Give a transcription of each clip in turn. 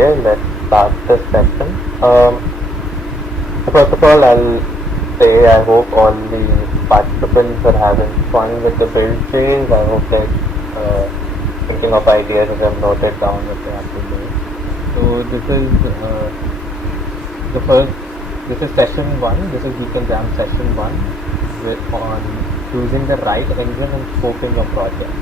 Okay, let's start this session. First of all, I'll say I hope all the participants are having fun with the build phase. I hope they're thinking of ideas and have noted down what they have to do. So this is the first. This is session 1. This is Geek N Jam session 1 on choosing the right engine and scoping your project.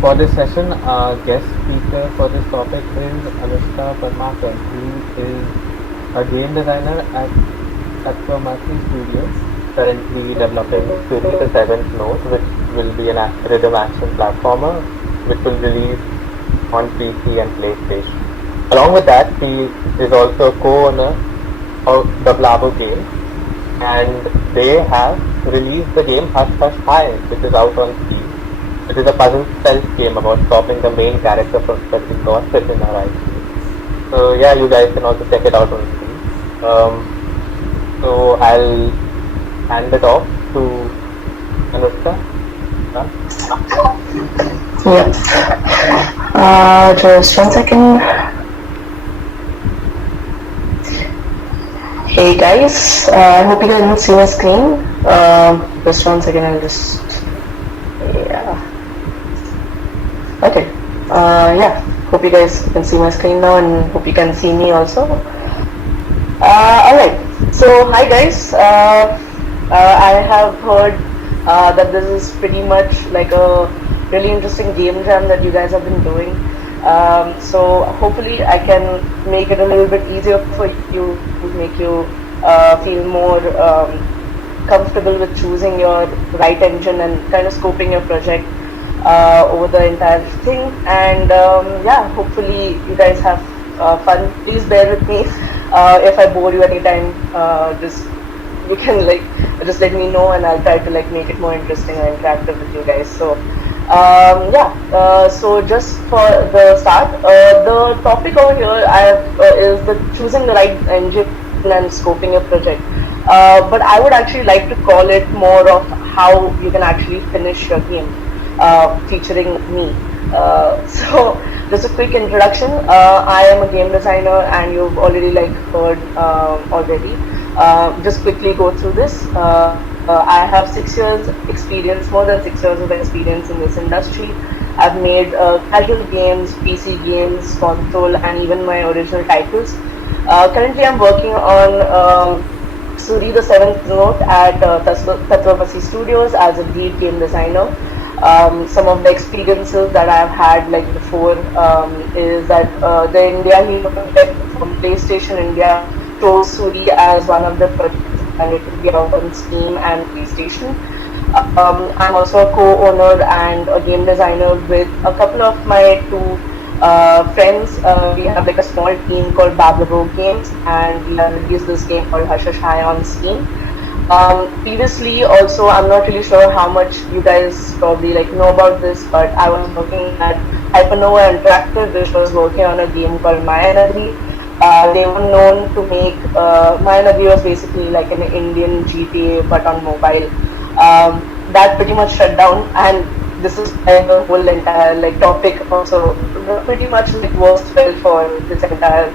For this session, our guest speaker for this topic is Anushka, Karmakar, who is a game designer at Tathvamasi Studios, currently developing Fury the 7th Note, which will be an rhythm action platformer, which will release on PC and PlayStation. Along with that, she is also a co-owner of Bablabo game, and they have released the game Hush Hush Hi, which is out on Steam. It is a puzzle stealth game about stopping the main character from spending gossip in her eyes. So yeah, you guys can also check it out on Steam. So I'll hand it off to Anushka. Yeah. Just 1 second. Hey guys, I hope you can see my screen. Just 1 second, I'll just... Yeah. Okay. Yeah. Hope you guys can see my screen now, and hope you can see me also. Alright. So, hi guys. I have heard that this is pretty much like a really interesting game jam that you guys have been doing. So hopefully I can make it a little bit easier for you, to make you feel more comfortable with choosing your right engine and kind of scoping your project over the entire thing. And yeah, hopefully you guys have fun. Please bear with me if I bore you anytime. You can just let me know, and I'll try to make it more interesting and interactive with you guys. So yeah, so just for the start, the topic over here is the choosing the right engine and scoping your project. But I would actually like to call it more of how you can actually finish your game, featuring me. So just a quick introduction. I am a game designer, and you've already heard already. Just quickly go through this. I have 6 years experience, more than 6 years of experience in this industry. I've made casual games, PC games, console, and even my original titles. Currently I'm working on Suri the 7th Note at Tathvamasi Studios as a lead game designer. Some of the experiences that I've had before is that the India hero from PlayStation India chose Suri as one of the projects, and it will be out on Steam and PlayStation. I'm also a co-owner and a game designer with a couple of my two friends. We have a small team called Bablabo Games, and we have released this game called Hush Hush Hi on Steam. Previously also, I'm not really sure how much you guys probably know about this, but I was working at Hypernova Interactive, which was working on a game called Maya Nagari. They were known to make Maya Nagari was basically an Indian GTA but on mobile. That pretty much shut down, and this is the whole entire topic also pretty much works well for this entire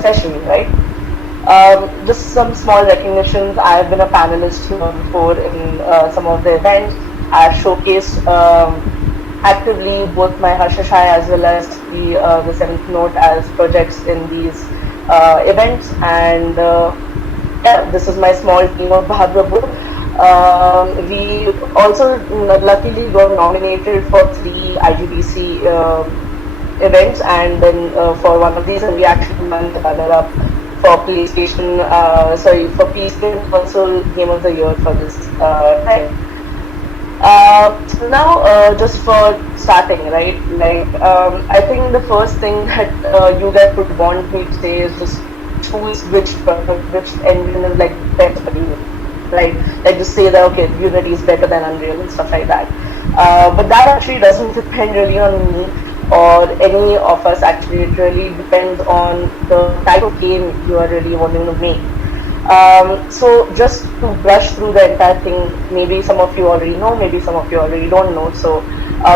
session, right? Just some small recognitions. I have been a panelist here before in some of the events. I've showcased actively both my Hush Hush Hi as well as the 7th Note as projects in these events, and yeah, this is my small team of Bablabo. We also luckily got nominated for 3 IGDC events, and then for one of these, and we actually won the runner-up for PlayStation, for PlayStation Console Game of the Year for this time. So now, just for starting, right? I think the first thing that you guys would want me to say is just choose which engine is best for you, right? Just say that okay, Unity is better than Unreal and stuff like that. But that actually doesn't depend really on me or any of us. Actually, it really depends on the type of game you are really wanting to make. So just to brush through the entire thing, maybe some of you already know, maybe some of you already don't know. So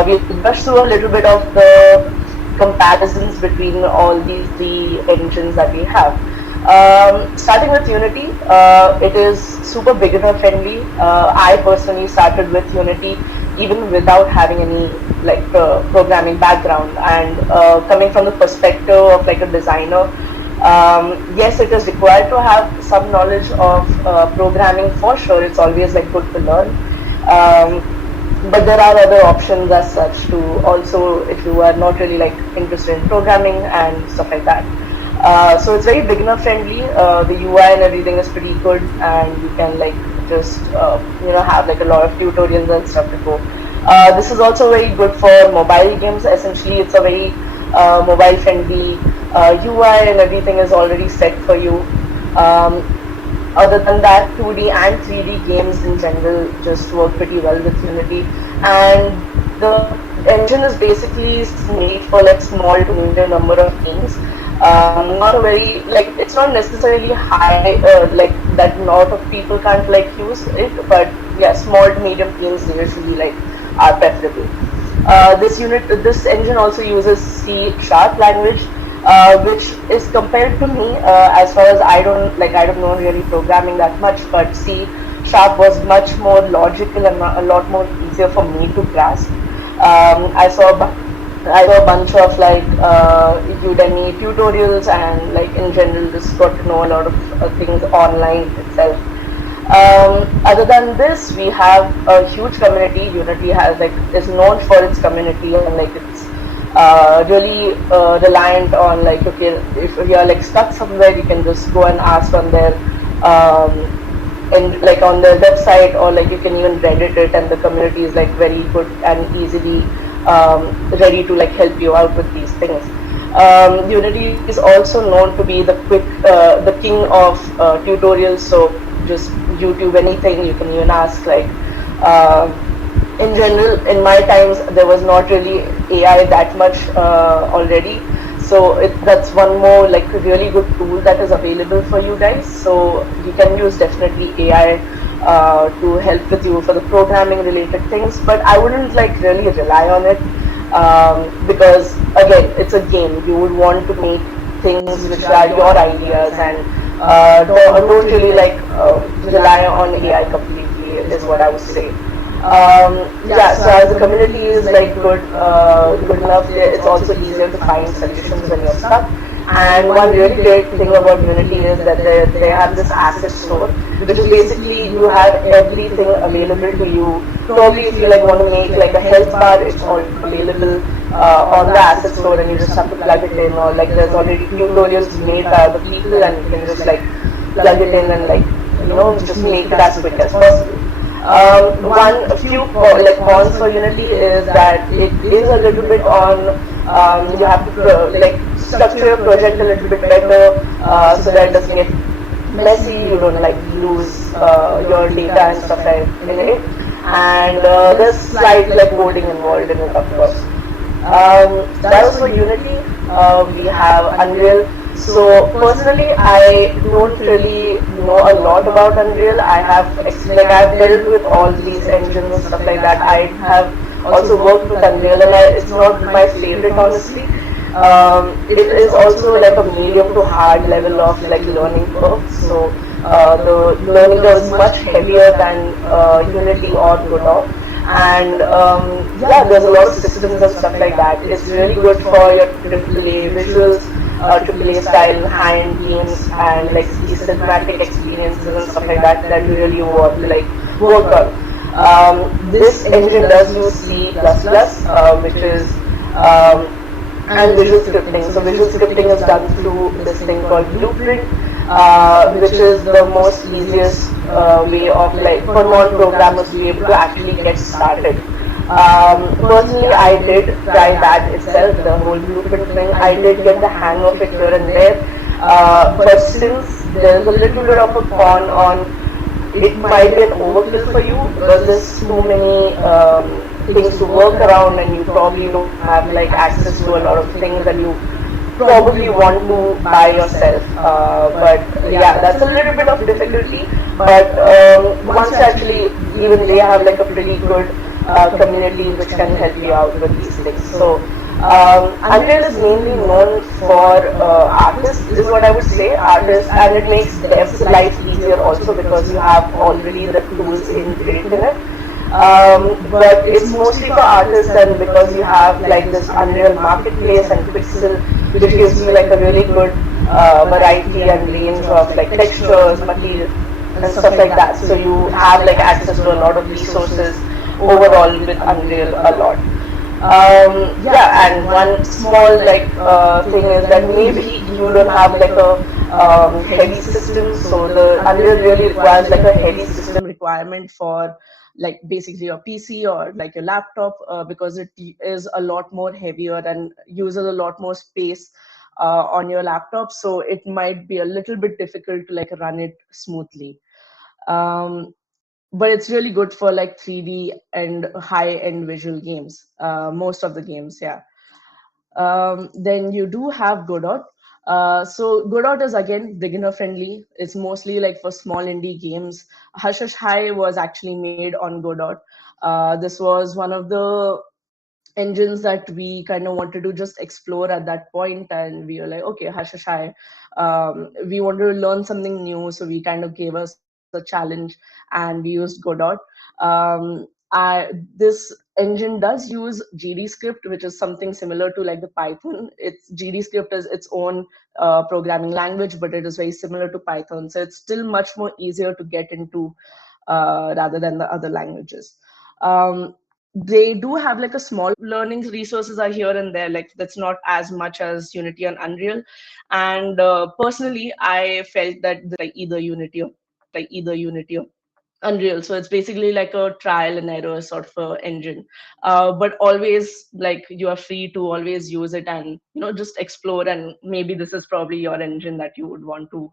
we'll brush through a little bit of the comparisons between all these three engines that we have. Starting with Unity, it is super beginner friendly. I personally started with Unity even without having any like programming background, and coming from the perspective of like a designer, yes, it is required to have some knowledge of programming for sure. It's always like good to learn. But there are other options as such to also, if you are not really like interested in programming and stuff like that. So it's very beginner friendly. The UI and everything is pretty good, and you can like just have like a lot of tutorials and stuff to go. This is also very good for mobile games. Essentially, it's a very mobile friendly UI, and everything is already set for you. Other than that, 2D and 3D games in general just work pretty well with Unity, and the engine is basically made for like small to medium number of games. Not a very like, it's not necessarily high like that lot of people can't like use it, but yeah, small to medium games usually like are preferable. This engine also uses C# language, which is compared to me, as far as I don't know really programming that much, but C# was much more logical and a lot more easier for me to grasp. I saw a bunch of like Udemy tutorials, and like in general just got to know a lot of things online itself. Other than this, we have a huge community. Unity is known for its community, and like it's really reliant on like, okay, if you're like stuck somewhere, you can just go and ask on their like on their website, or like you can even Reddit it, and the community is like very good and easily ready to like help you out with these things. Unity is also known to be the king of tutorials. So just YouTube anything, you can even ask like. In general, in my times, there was not really AI that much already. So that's one more like really good tool that is available for you guys. So you can use definitely AI to help with you for the programming related things. But I wouldn't like really rely on it, because again, it's a game. You would want to make things which are your ideas, and don't really like rely on AI completely, is what I would say. Yeah, so as the community is like good enough, it's also easier to find solutions when you're stuck. And one really great thing about Unity is that they have this asset store, which is basically you have everything available to you. Probably if you like want to make like a health bar, it's all available on the asset store, and you just have to plug it in, or like there's already tutorials made by other people, and you can just like plug it in and like just make it as quick as possible. A few like cons for Unity is that it is a little bit on, you have to like structure your project a little bit better, so that it doesn't get messy, you don't like lose your data and stuff like in it, and there's slight like coding involved in it, of course. That was for Unity. We have Unreal. So personally, I don't really know a lot about Unreal. I've dealt with all these engines and stuff like that. I have also worked with Unreal, and it's not my favorite, honestly. It is also like a medium to hard level of like learning curve. So the learning curve is much heavier than Unity or Godot. And yeah, there's a lot of systems and stuff like that. It's really good for your AAA visuals, AAA style hand games, and like these cinematic experiences and stuff like that you really want to like work on. This engine does use C++, which is and visual scripting. So visual scripting is done through this thing called Blueprint, which is the most easiest way of like for non-programmers to be able to actually get started. Personally, I did try that itself, the whole Blueprint thing. I did get the hang of it here and there, but since there's a little bit of a con on, it might be an overkill for you, because there's so many things to work around, and you probably don't have like access to a lot of things that you probably want to buy yourself. But yeah, that's a little bit of difficulty. But once actually, even they have like a pretty good community which can help you out with these things. So Unreal is mainly known for artists, is what I would say, artists, and it makes devs' life easier also because you have already the tools inbuilt in it. But it's mostly for artists, and because you have like this Unreal Marketplace and Pixel, which gives you like a really good variety and range of like textures, material, and stuff like that. So you have like access to a lot of resources overall with Unreal a lot. Yeah, and one small like thing is that maybe you don't have like a heavy system. So the Unreal really requires like a heavy system requirement for like basically your PC or like your laptop because it is a lot more heavier and uses a lot more space on your laptop. So it might be a little bit difficult to like run it smoothly. Um, but it's really good for like 3D and high end visual games. Most of the games, yeah. Then you do have Godot. So Godot is again beginner friendly. It's mostly like for small indie games. Hush Hush High was actually made on Godot. This was one of the engines that we kind of wanted to just explore at that point, and we were like, okay, Hush Hush High. We wanted to learn something new, so we kind of gave us a challenge and we used Godot. This engine does use GD script, which is something similar to like the Python. It's GD script is its own programming language, but it is very similar to Python. So it's still much more easier to get into rather than the other languages. They do have like a small learning resources are here and there, like that's not as much as Unity and Unreal. And personally I felt that like either Unity or Unreal. So it's basically like a trial and error sort of engine. But always like you are free to always use it and just explore, and maybe this is probably your engine that you would want to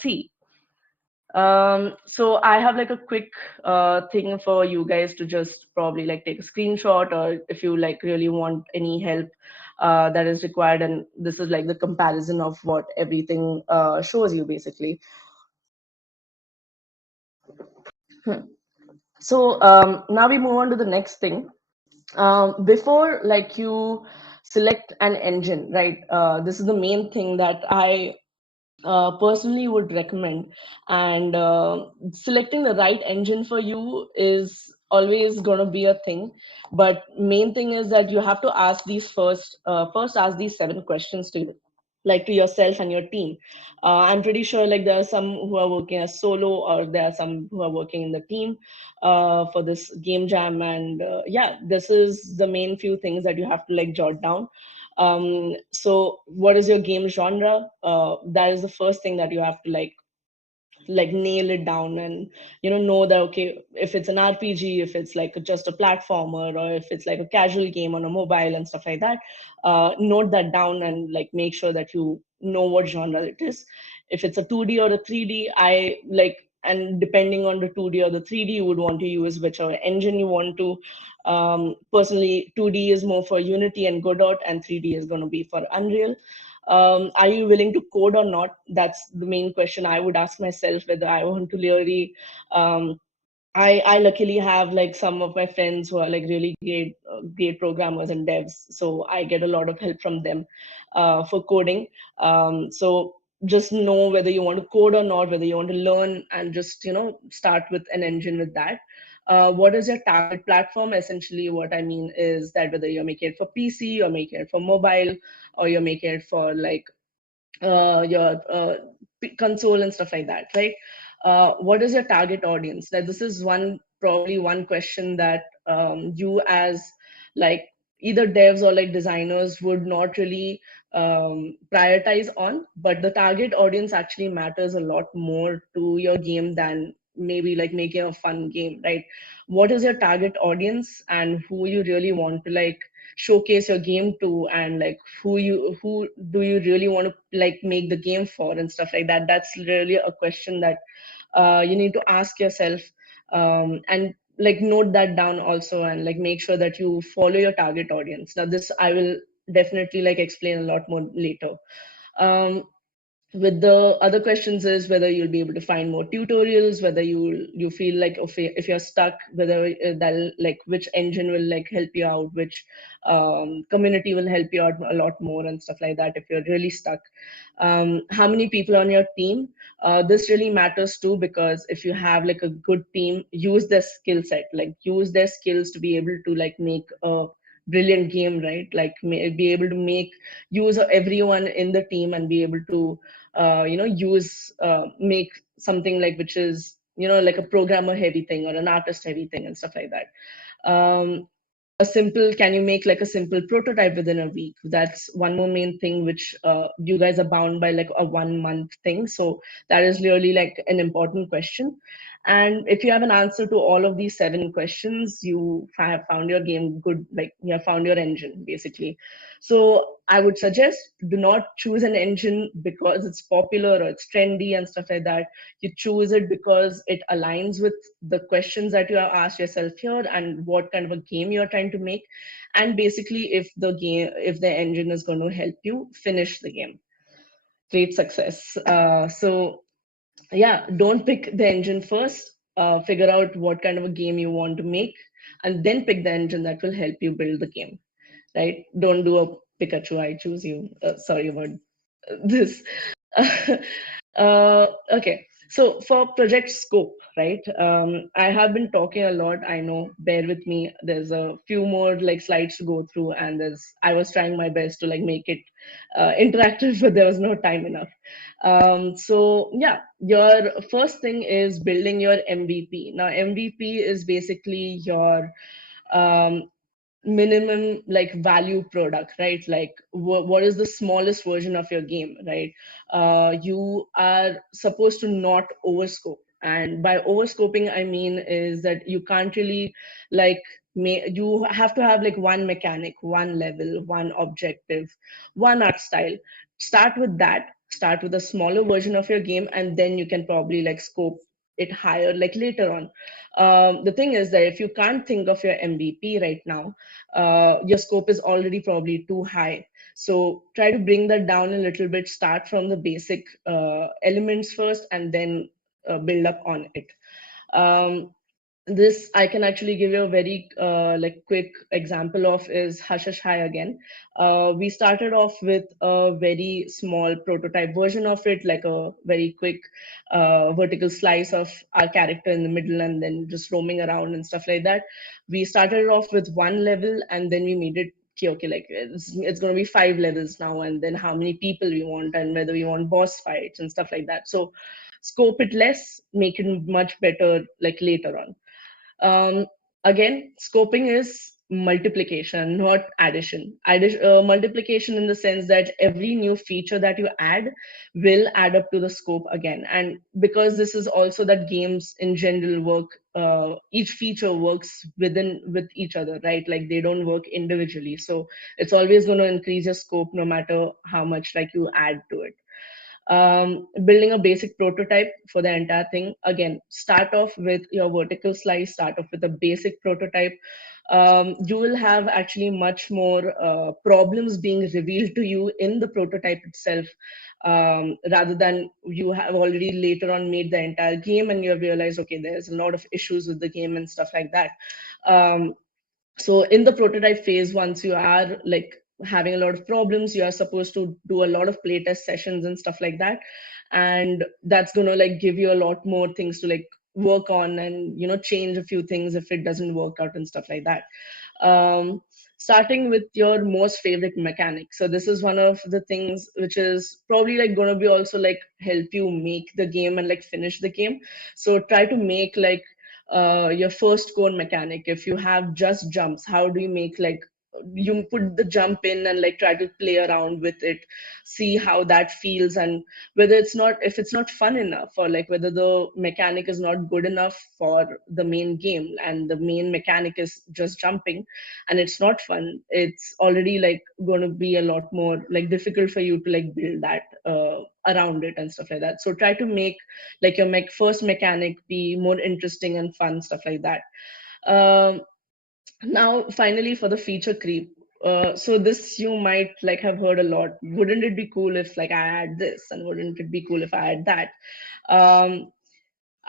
see. So I have like a quick thing for you guys to just probably like take a screenshot, or if you like really want any help that is required. And this is like the comparison of what everything shows you basically. Hmm. So now we move on to the next thing. Before like you select an engine, right? This is the main thing that I personally would recommend. And selecting the right engine for you is always going to be a thing, but main thing is that you have to ask these first ask these 7 questions to you, like to yourself and your team. I'm pretty sure like there are some who are working as solo, or there are some who are working in the team for this game jam. And yeah, this is the main few things that you have to like jot down. So what is your game genre? That is the first thing that you have to like nail it down, and know that okay, if it's an RPG, if it's like just a platformer, or if it's like a casual game on a mobile and stuff like that. Note that down and like make sure that you know what genre it is. If it's a 2D or a 3D, I like, and depending on the 2D or the 3D, you would want to use whichever engine you want to. Personally, 2D is more for Unity and Godot, and 3D is going to be for Unreal. Are you willing to code or not? That's the main question I would ask myself, whether I want to really I luckily have like some of my friends who are like really great programmers and devs, so I get a lot of help from them for coding. So just know whether you want to code or not, whether you want to learn, and just start with an engine with that. What is your target platform? Essentially, what I mean is that whether you're making it for PC, or making it for mobile, or you're making it for like your console and stuff like that, right? What is your target audience? That this is probably one question that you as like either devs or like designers would not really prioritize on, but the target audience actually matters a lot more to your game than maybe like making a fun game, right? What is your target audience, and who you really want to like showcase your game to, and like who do you really want to like make the game for and stuff like that? That's really a question that you need to ask yourself. And like note that down also, and like make sure that you follow your target audience. Now this I will definitely like explain a lot more later. um, with the other questions is whether you'll be able to find more tutorials, whether you feel like if you're stuck, whether that like which engine will like help you out, which community will help you out a lot more and stuff like that if you're really stuck. How many people on your team? This really matters too, because if you have like a good team, use their skill set, like use their skills to be able to like make a brilliant game, right? Like be able to make use of everyone in the team and be able to use make something like which is like a programmer heavy thing or an artist heavy thing and stuff like that. A simple Can you make like a simple prototype within a week? That's one more main thing, which you guys are bound by like a 1 month thing, so that is really like an important question. And if you have an answer to all of these 7 questions, you have found your game good, like you have found your engine basically. So I would suggest, do not choose an engine because it's popular or it's trendy and stuff like that. You choose it because it aligns with the questions that you have asked yourself here and what kind of a game you're trying to make. And basically, if the engine is going to help you finish the game, great success. So yeah, don't pick the engine first. Figure out what kind of a game you want to make, and then pick the engine that will help you build the game. Right? Don't do a Pikachu, I choose you. Sorry about this. Okay, so for project scope, right? I have been talking a lot. I know. Bear with me. There's a few more like slides to go through, and I was trying my best to like make it interactive, but there was no time enough. So yeah, your first thing is building your MVP. Now, MVP is basically your um, minimum like value product, right? Like what is the smallest version of your game, right? You are supposed to not overscope, and by overscoping I mean is that you can't really like you have to have like one mechanic, one level, one objective, one art style. Start with that, start with a smaller version of your game, and then you can probably like scope it higher like later on. The thing is that if you can't think of your MVP right now, your scope is already probably too high. So try to bring that down a little bit. Start from the basic elements first, and then build up on it. This I can actually give you a very like quick example of is Hush Hush High again. We started off with a very small prototype version of it, like a very quick vertical slice of our character in the middle, and then just roaming around and stuff like that. We started off with one level, and then we made it okay, like it's going to be 5 levels now, and then how many people we want, and whether we want boss fights and stuff like that. So scope it less, make it much better like later on. um, Again, scoping is multiplication, not addition. Multiplication in the sense that every new feature that you add will add up to the scope again. And because this is also that games in general work, each feature works with each other, right? Like they don't work individually. So it's always going to increase your scope no matter how much like you add to it. Building a basic prototype for the entire thing. Again, start off with your vertical slice, start off with a basic prototype. You will have actually much more problems being revealed to you in the prototype itself, rather than you have already later on made the entire game and you have realized, okay, there's a lot of issues with the game and stuff like that. So in the prototype phase, once you are like having a lot of problems, you are supposed to do a lot of playtest sessions and stuff like that, and that's going to like give you a lot more things to like work on, and change a few things if it doesn't work out and stuff like that. Starting with your most favorite mechanic. So this is one of the things which is probably like going to be also like help you make the game and like finish the game. So try to make like your first core mechanic. If you have just jumps, how do you make like you put the jump in and like try to play around with it, see how that feels, and whether it's not, if it's not fun enough, or like whether the mechanic is not good enough for the main game and the main mechanic is just jumping and it's not fun, it's already like going to be a lot more like difficult for you to like build that around it and stuff like that. So try to make like your first mechanic be more interesting and fun, stuff like that. um, Now finally, for the feature creep, So this you might like have heard a lot. Wouldn't it be cool if like I add this, and wouldn't it be cool if I add that? Um,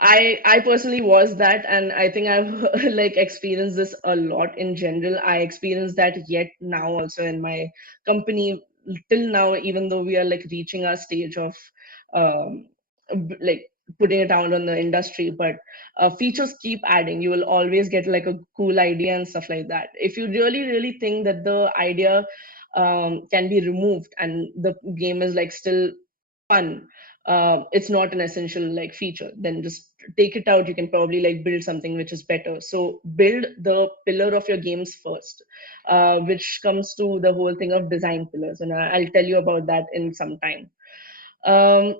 I personally was that, and I think I've like experienced this a lot in general. I experienced that yet now also in my company till now, even though we are like reaching our stage of um, like putting it out on the industry, but features keep adding. You will always get like a cool idea and stuff like that. If you really think that the idea can be removed and the game is like still fun, it's not an essential like feature, then just take it out. You can probably like build something which is better. So build the pillar of your games first, which comes to the whole thing of design pillars, and I'll tell you about that in some time. um,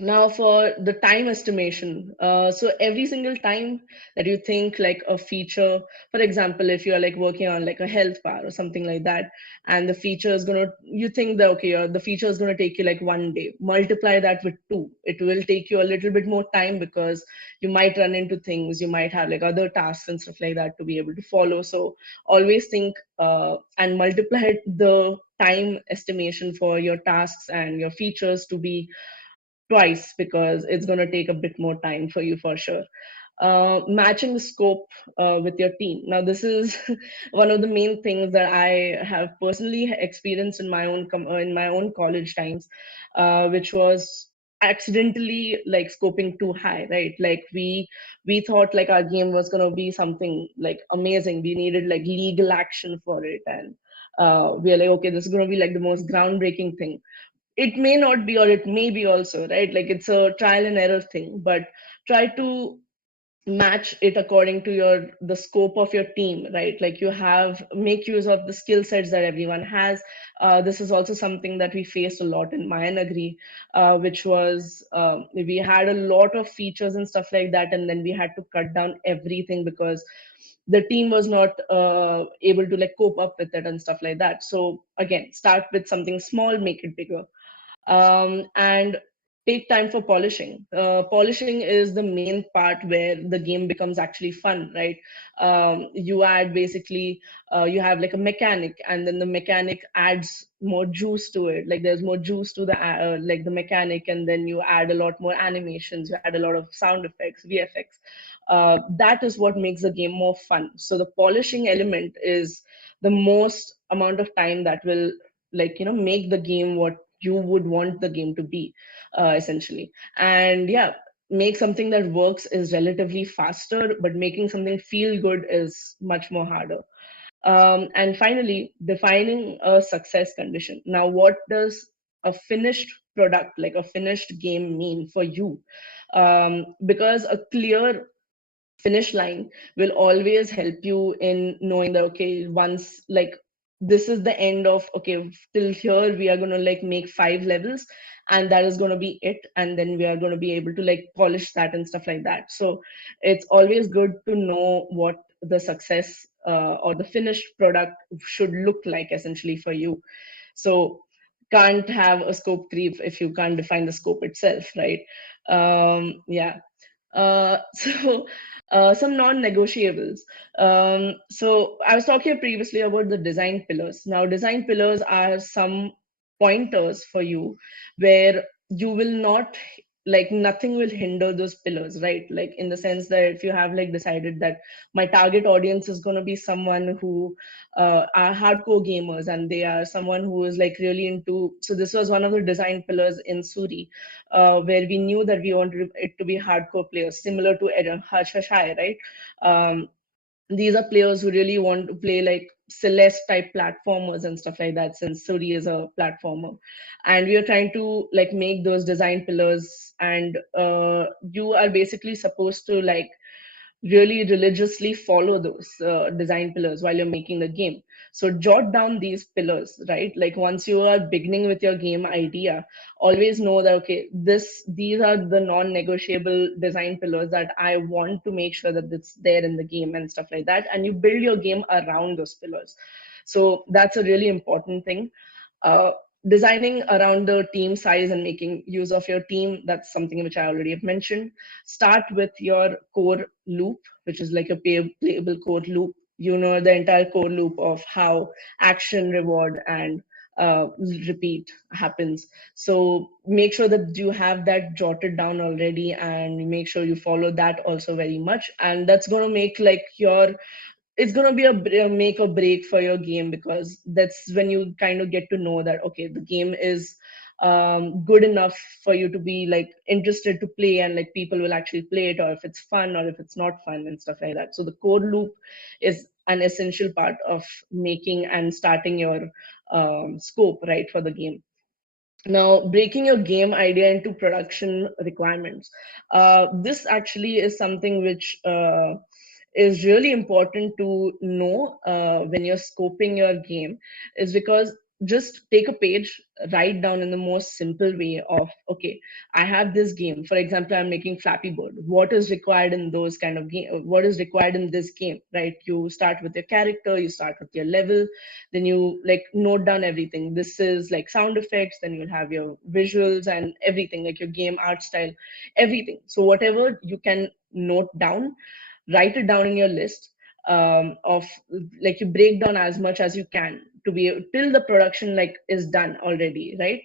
Now for the time estimation, so every single time that you think like a feature, for example, if you're like working on like a health bar or something like that, and the feature is gonna, you think that okay, the feature is gonna take you like 1 day, multiply that with 2. It will take you a little bit more time because you might run into things, you might have like other tasks and stuff like that to be able to follow. So always think and multiply the time estimation for your tasks and your features to be twice, because it's going to take a bit more time for you for sure. Matching the scope with your team. Now, this is one of the main things that I have personally experienced in my own in my own college times, which was accidentally like scoping too high, right? Like we thought like our game was going to be something like amazing. We needed like legal action for it, and we are like, okay, this is going to be like the most groundbreaking thing. It may not be, or it may be also, right? Like it's a trial and error thing, but try to match it according to your the scope of your team, right? Like you have make use of the skill sets that everyone has. This is also something that we faced a lot in Mayan Agree, which was we had a lot of features and stuff like that, and then we had to cut down everything because the team was not able to like cope up with it and stuff like that. So again, start with something small, make it bigger. And take time for polishing. Polishing is the main part where the game becomes actually fun, right? You add basically, you have like a mechanic, and then the mechanic adds more juice to it. Like there's more juice to the like the mechanic, and then you add a lot more animations, you add a lot of sound effects, VFX. That is what makes the game more fun. So the polishing element is the most amount of time that will like make the game what you would want the game to be, essentially. And yeah, make something that works is relatively faster, but making something feel good is much more harder. And finally, defining a success condition. Now, what does a finished product, like a finished game, mean for you? Because a clear finish line will always help you in knowing that okay, once like this is the end of okay, till here we are going to like make 5 levels, and that is going to be it, and then we are going to be able to like polish that and stuff like that. So it's always good to know what the success or the finished product should look like essentially for you. So can't have a scope creep if you can't define the scope itself, right? Yeah. So some non-negotiables. So I was talking previously about the design pillars. Now, design pillars are some pointers for you where you will not like nothing will hinder those pillars, right? Like in the sense that if you have like decided that my target audience is going to be someone who are hardcore gamers, and they are someone who is like really into, so this was one of the design pillars in Suri, where we knew that we wanted it to be hardcore players, similar to Hashashai, right? These are players who really want to play like Celeste type platformers and stuff like that, since Suri is a platformer. And we are trying to like make those design pillars, and you are basically supposed to like really religiously follow those design pillars while you're making the game. So jot down these pillars, right? Like once you are beginning with your game idea, always know that okay, these are the non-negotiable design pillars that I want to make sure that it's there in the game and stuff like that. And you build your game around those pillars. So that's a really important thing. uh, Designing around the team size and making use of your team, that's something which I already have mentioned. Start with your core loop, which is like a playable core loop. the entire core loop of how action, reward, and uh, repeat happens. So make sure that you have that jotted down already, and make sure you follow that also very much. And that's going to make like your it's going to be a make or break for your game, because that's when you kind of get to know that okay, the game is good enough for you to be like interested to play, and like people will actually play it, or if it's fun or if it's not fun and stuff like that. So the code loop is an essential part of making and starting your scope right for the game. Now, breaking your game idea into production requirements. This actually is something which is really important to know when you're scoping your game, is because just take a page, write down in the most simple way of, okay, I have this game. For example, I'm making Flappy Bird. What is required in those kind of game? What is required in this game, right? You start with your character, you start with your level, then you like note down everything. This is like sound effects, then you'll have your visuals and everything, like your game art style, everything. So whatever you can note down, write it down in your list, of like, you break down as much as you can to be till the production like is done already, right?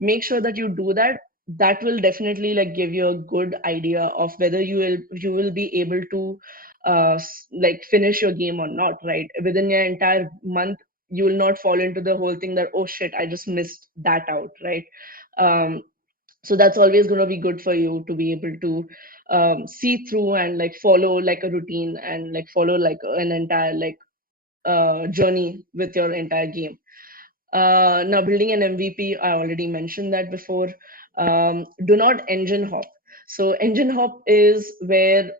Make sure that you do that. That will definitely like give you a good idea of whether you will be able to like finish your game or not, right? Within your entire month, you will not fall into the whole thing that, oh shit, I just missed that out, right? um, so that's always going to be good for you to be able to see through and like follow like a routine, and like follow like an entire like journey with your entire game. Now, building an MVP, I already mentioned that before. Do not engine hop. So engine hop is where,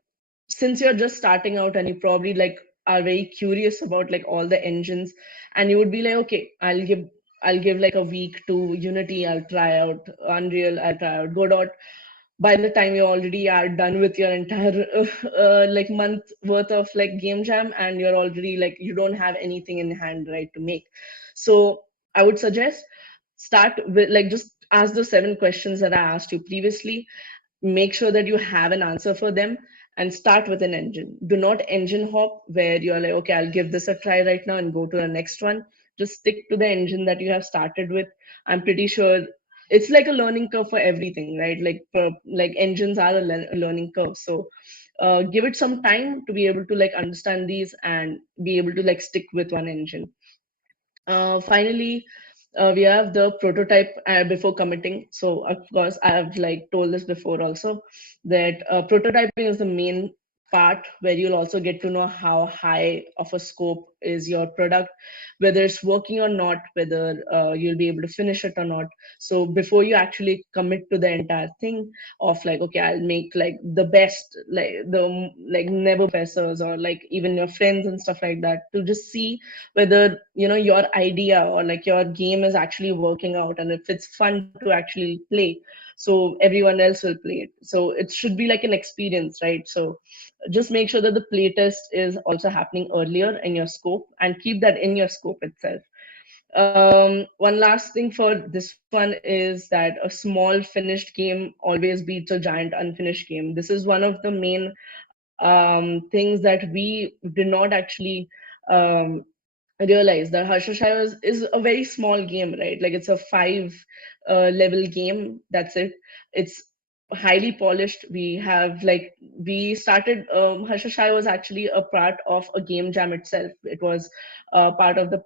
since you're just starting out and you probably like are very curious about like all the engines, and you would be like, okay, I'll give like a week to Unity, I'll try out Unreal, I'll try out Godot. By the time you already are done with your entire like month worth of like game jam, and you're already like, you don't have anything in hand right to make. So I would suggest, start with like, just ask those 7 questions that I asked you previously, make sure that you have an answer for them, and start with an engine. Do not engine hop where you're like, okay, I'll give this a try right now and go to the next one. Just stick to the engine that you have started with. I'm pretty sure it's like a learning curve for everything, right? Like engines are a learning curve. So give it some time to be able to like understand these and be able to like stick with one engine. Finally, we have the prototype before committing. So of course, I have like told this before also, that prototyping is the main part where you'll also get to know how high of a scope is your product, whether it's working or not, whether you'll be able to finish it or not. So before you actually commit to the entire thing of like, okay, I'll make like the best, like the like never bessers, or like even your friends and stuff like that, to just see whether your idea or like your game is actually working out, and if it's fun to actually play, so everyone else will play it. So it should be like an experience, right? So just make sure that the playtest is also happening earlier in your scope, and keep that in your scope itself. One last thing for this one is that a small finished game always beats a giant unfinished game. This is one of the main things that we did not actually um, realize, that Harshashai is a very small game, right? Like, it's a 5 level game. That's it. It's highly polished. We started, Harshashai was actually a part of a game jam itself. It was part of the,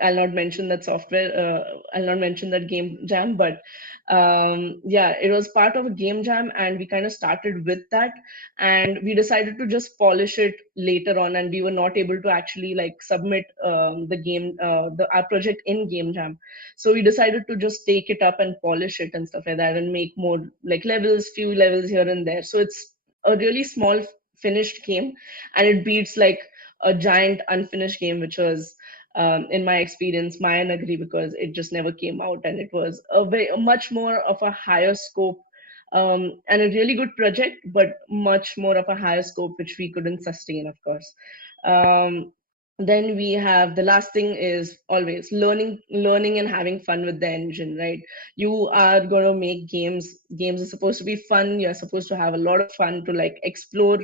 I'll not mention that software. I'll not mention that game jam, but yeah, it was part of a game jam, and we kind of started with that, and we decided to just polish it later on, and we were not able to actually like submit our project in game jam. So we decided to just take it up and polish it and stuff like that, and make more like levels, few levels here and there. So it's a really small finished game, and it beats like a giant unfinished game, which was, in my experience, Maya Nagri, because it just never came out, and it was a much more of a higher scope, and a really good project, but much more of a higher scope, which we couldn't sustain, of course. Um, then we have the last thing is always learning and having fun with the engine, right? You are going to make games. Games are supposed to be fun. You're supposed to have a lot of fun to like explore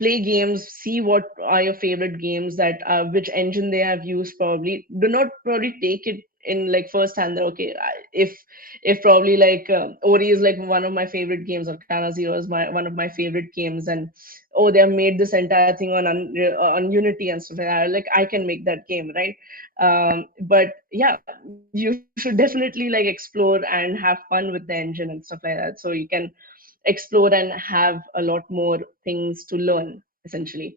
play games, see what are your favorite games, that which engine they have used. Probably do not probably take it in like first hand that okay, if probably like Ori is like one of my favorite games, or Katana Zero is one of my favorite games, and oh, they have made this entire thing on Unity and stuff like that, like I can make that game, right? But yeah, you should definitely like explore and have fun with the engine and stuff like that, so you can explore and have a lot more things to learn, essentially.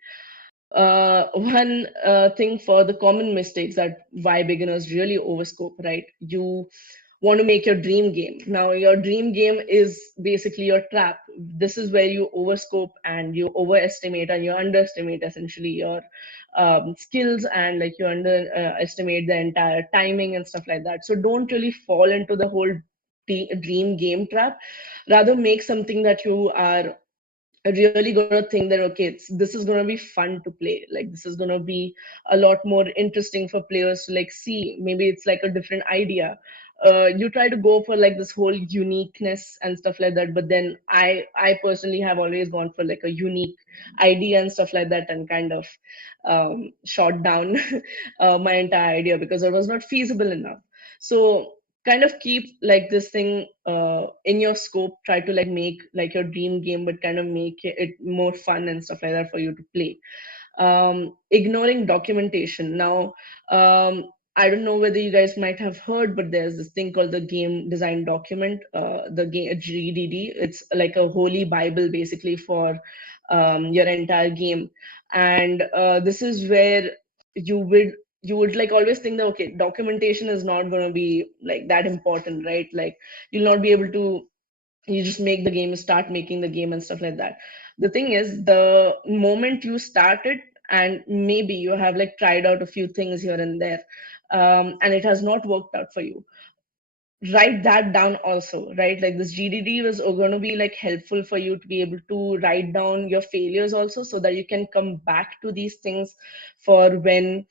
One thing for the common mistakes that why beginners really overscope, right? You want to make your dream game. Now, your dream game is basically your trap. This is where you overscope and you overestimate and you underestimate essentially your skills, and like you underestimate the entire timing and stuff like that. So don't really fall into the whole dream game trap. Rather, make something that you are really going to think that okay, this is going to be fun to play, like this is going to be a lot more interesting for players to like see. Maybe it's like a different idea. You try to go for like this whole uniqueness and stuff like that, but then I personally have always gone for like a unique idea and stuff like that, and kind of shot down my entire idea because it was not feasible enough. So kind of keep like this thing in your scope, try to like make like your dream game, but kind of make it more fun and stuff like that for you to play. Ignoring documentation. Now, I don't know whether you guys might have heard, but there's this thing called the game design document, the game GDD. It's like a holy bible basically for your entire game. And this is where you would you would like always think that okay, documentation is not going to be like that important, right? Like you'll not be able to, you just make the game, start making the game and stuff like that. The thing is, the moment you start it, and maybe you have like tried out a few things here and there, and it has not worked out for you, write that down also, right? Like this GDD was going to be like helpful for you to be able to write down your failures also, so that you can come back to these things for when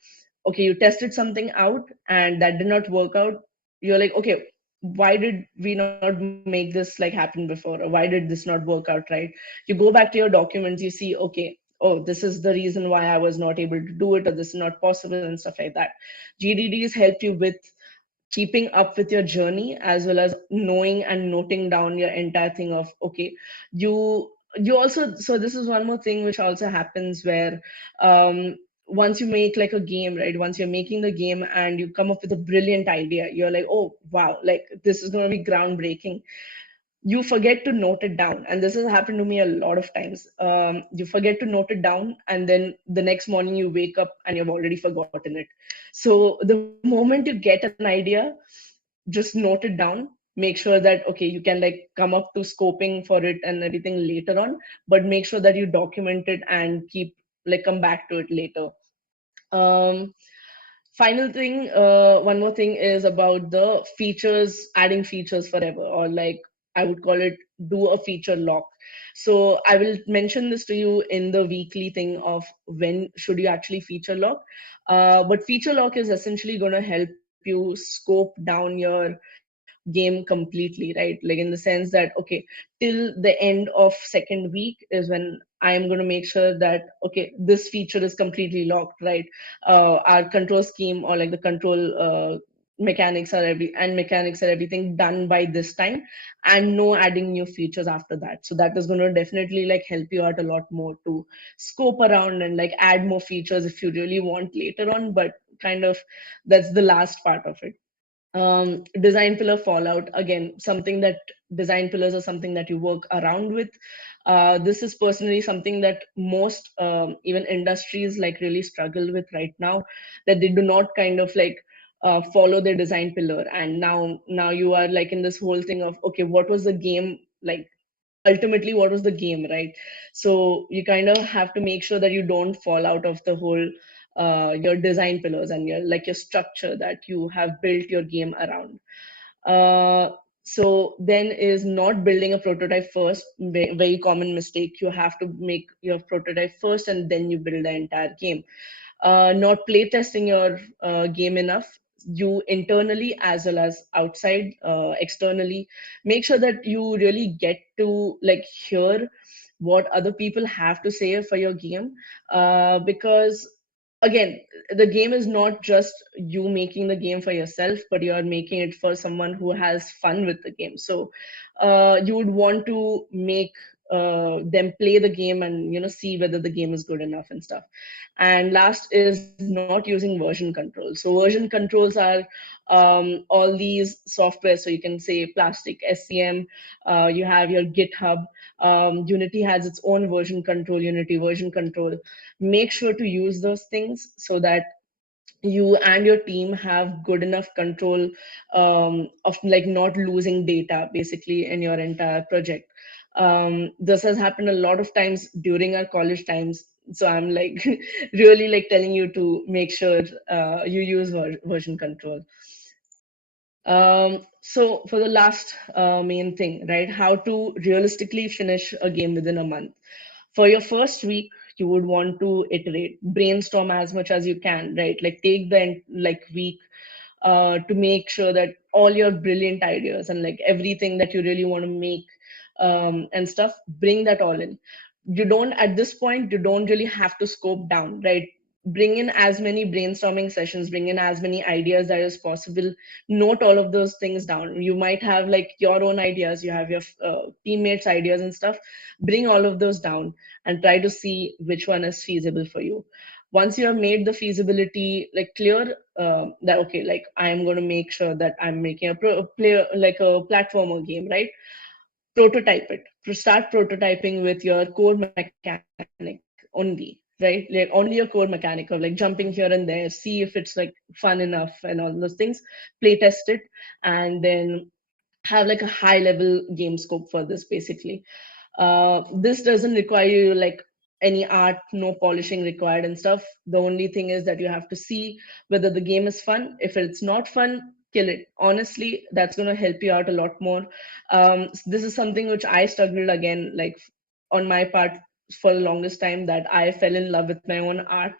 okay, you tested something out and that did not work out. You're like okay, why did we not make this like happen before, or why did this not work out, right? You go back to your documents, you see okay, oh, this is the reason why I was not able to do it, or this is not possible and stuff like that. GDDs help you with keeping up with your journey, as well as knowing and noting down your entire thing of okay, you also, so this is one more thing which also happens where once you make like a game, right, once you're making the game and you come up with a brilliant idea, you're like oh wow, like this is going to be groundbreaking. You forget to note it down, and this has happened to me a lot of times. You forget to note it down, and then the next morning you wake up and you've already forgotten it. So the moment you get an idea, just note it down. Make sure that okay, you can like come up to scoping for it and everything later on, but make sure that you document it and keep like come back to it later. um Final thing, one more thing is about the features, adding features forever, or like I would call it, do a feature lock. So I will mention this to you in the weekly thing of when should you actually feature lock. But feature lock is essentially going to help you scope down your game completely, right? Like in the sense that okay, till the end of second week is when I am going to make sure that okay, this feature is completely locked, right? Our control scheme, or like the control mechanics are everything done by this time, and no adding new features after that. So that is going to definitely like help you out a lot more to scope around and like add more features if you really want later on, but kind of that's the last part of it. Design pillar fallout, again, something that design pillars are something that you work around with. This is personally something that most even industries like really struggle with right now, that they do not kind of like follow their design pillar, and now you are like in this whole thing of okay, what was the game like, ultimately what was the game, right? So you kind of have to make sure that you don't fall out of the whole your design pillars and your like your structure that you have built your game around. So then is not building a prototype first. Very common mistake. You have to make your prototype first and then you build the entire game. Not play testing your game enough, you internally as well as outside externally. Make sure that you really get to like hear what other people have to say for your game, because again, the game is not just you making the game for yourself, but you are making it for someone who has fun with the game. So you would want to make them play the game and see whether the game is good enough and stuff. And last is not using version control. So version controls are all these software, so you can say Plastic, SCM, you have your GitHub. Unity has its own version control, Unity version control. Make sure to use those things so that you and your team have good enough control of like not losing data basically in your entire project. This has happened a lot of times during our college times, so I'm like really like telling you to make sure you use version control. So for the last main thing, right? How to realistically finish a game within a month. For your first week, you would want to iterate, brainstorm as much as you can, right? Like take the like week to make sure that all your brilliant ideas and like everything that you really want to make and stuff, bring that all in. You don't, at this point, you don't really have to scope down, right? Bring in as many brainstorming sessions, bring in as many ideas that is possible. Note all of those things down. You might have like your own ideas, you have your teammates ideas and stuff. Bring all of those down and try to see which one is feasible for you. Once you have made the feasibility like clear, that okay, like I am going to make sure that I'm making a player like a platformer game, right? Prototype it. Start prototyping with your core mechanic only, right? Like only your core mechanic of like jumping here and there, see if it's like fun enough and all those things. Play test it, and then have like a high level game scope for this basically. This doesn't require you like any art, no polishing required and stuff. The only thing is that you have to see whether the game is fun. If it's not fun, kill it. Honestly, that's going to help you out a lot more. This is something which I struggled again, like on my part for the longest time, that I fell in love with my own art,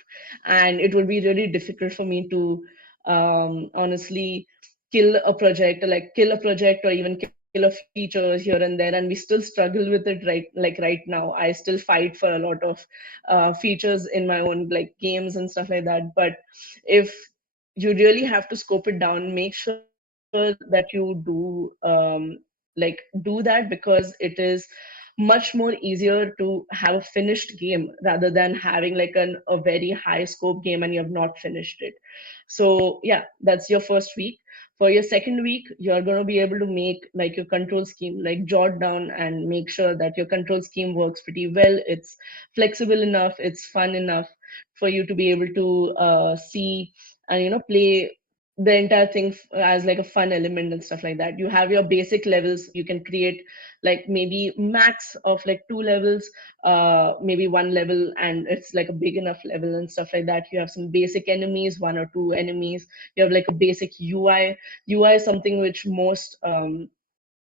and it would be really difficult for me to honestly kill a project or even kill a feature here and there, and we still struggle with it right now. I still fight for a lot of features in my own like games and stuff like that. But if you really have to scope it down, make sure that you do like do that, because it is much more easier to have a finished game rather than having like a very high scope game and you have not finished it. So yeah, that's your first week. For your second week, you're going to be able to make like your control scheme, like jot down and make sure that your control scheme works pretty well. It's flexible enough, it's fun enough for you to be able to see and play the entire thing as like a fun element and stuff like that. You have your basic levels. You can create like maybe max of like two levels, maybe one level, and it's like a big enough level and stuff like that. You have some basic enemies, one or two enemies. You have like a basic UI is something which most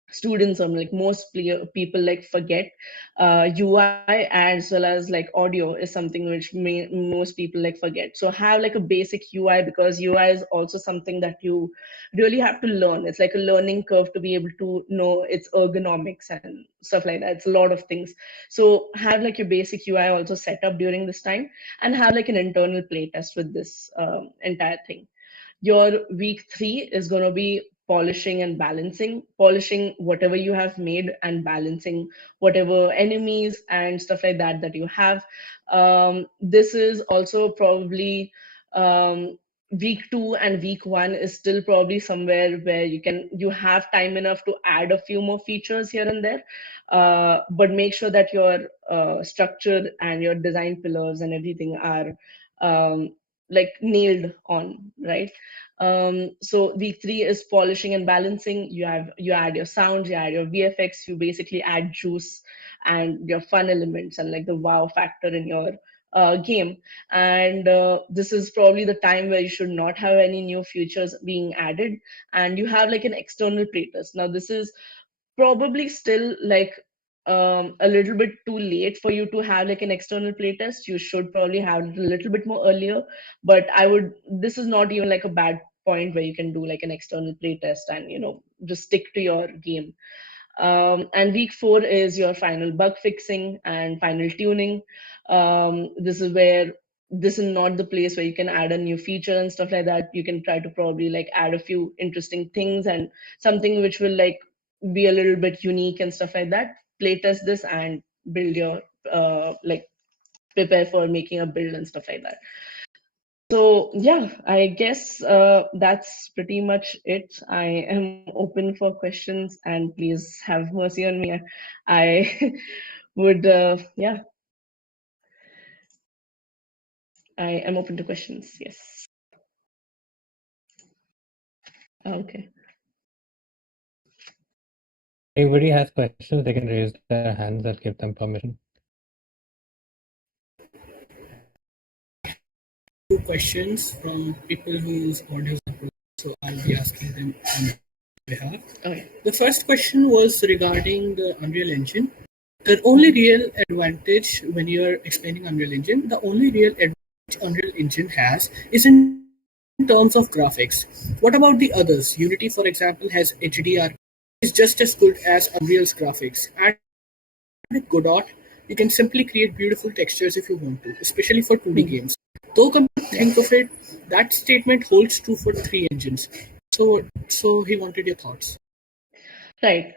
students or like most people like forget. UI as well as like audio is something which most people like forget. So have like a basic UI, because UI is also something that you really have to learn. It's like a learning curve to be able to know its ergonomics and stuff like that. It's a lot of things. So have like your basic UI also set up during this time, and have like an internal playtest with this entire thing. Your week 3 is going to be polishing and balancing, polishing whatever you have made and balancing whatever enemies and stuff like that you have. This is also probably week 2 and week 1 is still probably somewhere where you have time enough to add a few more features here and there. But make sure that your structure and your design pillars and everything are like nailed on, right? So week 3 is polishing and balancing. You add your sounds, you add your VFX, you basically add juice and your fun elements and like the wow factor in your game. And this is probably the time where you should not have any new features being added, and you have like an external playtest. Now this is probably still like a little bit too late for you to have like an external playtest. You should probably have it a little bit more earlier, but this is not even like a bad point where you can do like an external playtest and just stick to your game. And week 4 is your final bug fixing and final tuning. This is not the place where you can add a new feature and stuff like that. You can try to probably like add a few interesting things and something which will like be a little bit unique and stuff like that. Playtest this and build your like prepare for making a build and stuff like that. So yeah, I guess that's pretty much it. I am open for questions, and please have mercy on me. I would, yeah, I am open to questions. Yes. Okay. Anybody has questions, they can raise their hands. I'll give them permission. Two questions from people whose audio is approved, so I'll be asking them on their behalf. Okay. The first question was regarding the Unreal Engine. The only real advantage when you're explaining Unreal Engine, the only real advantage Unreal Engine has is in terms of graphics. What about the others? Unity, for example, has HDR, is just as good as Unreal's graphics. And with Godot, you can simply create beautiful textures if you want to, especially for 2D games. Though come to think of it, that statement holds true for the three engines. So he wanted your thoughts. Right.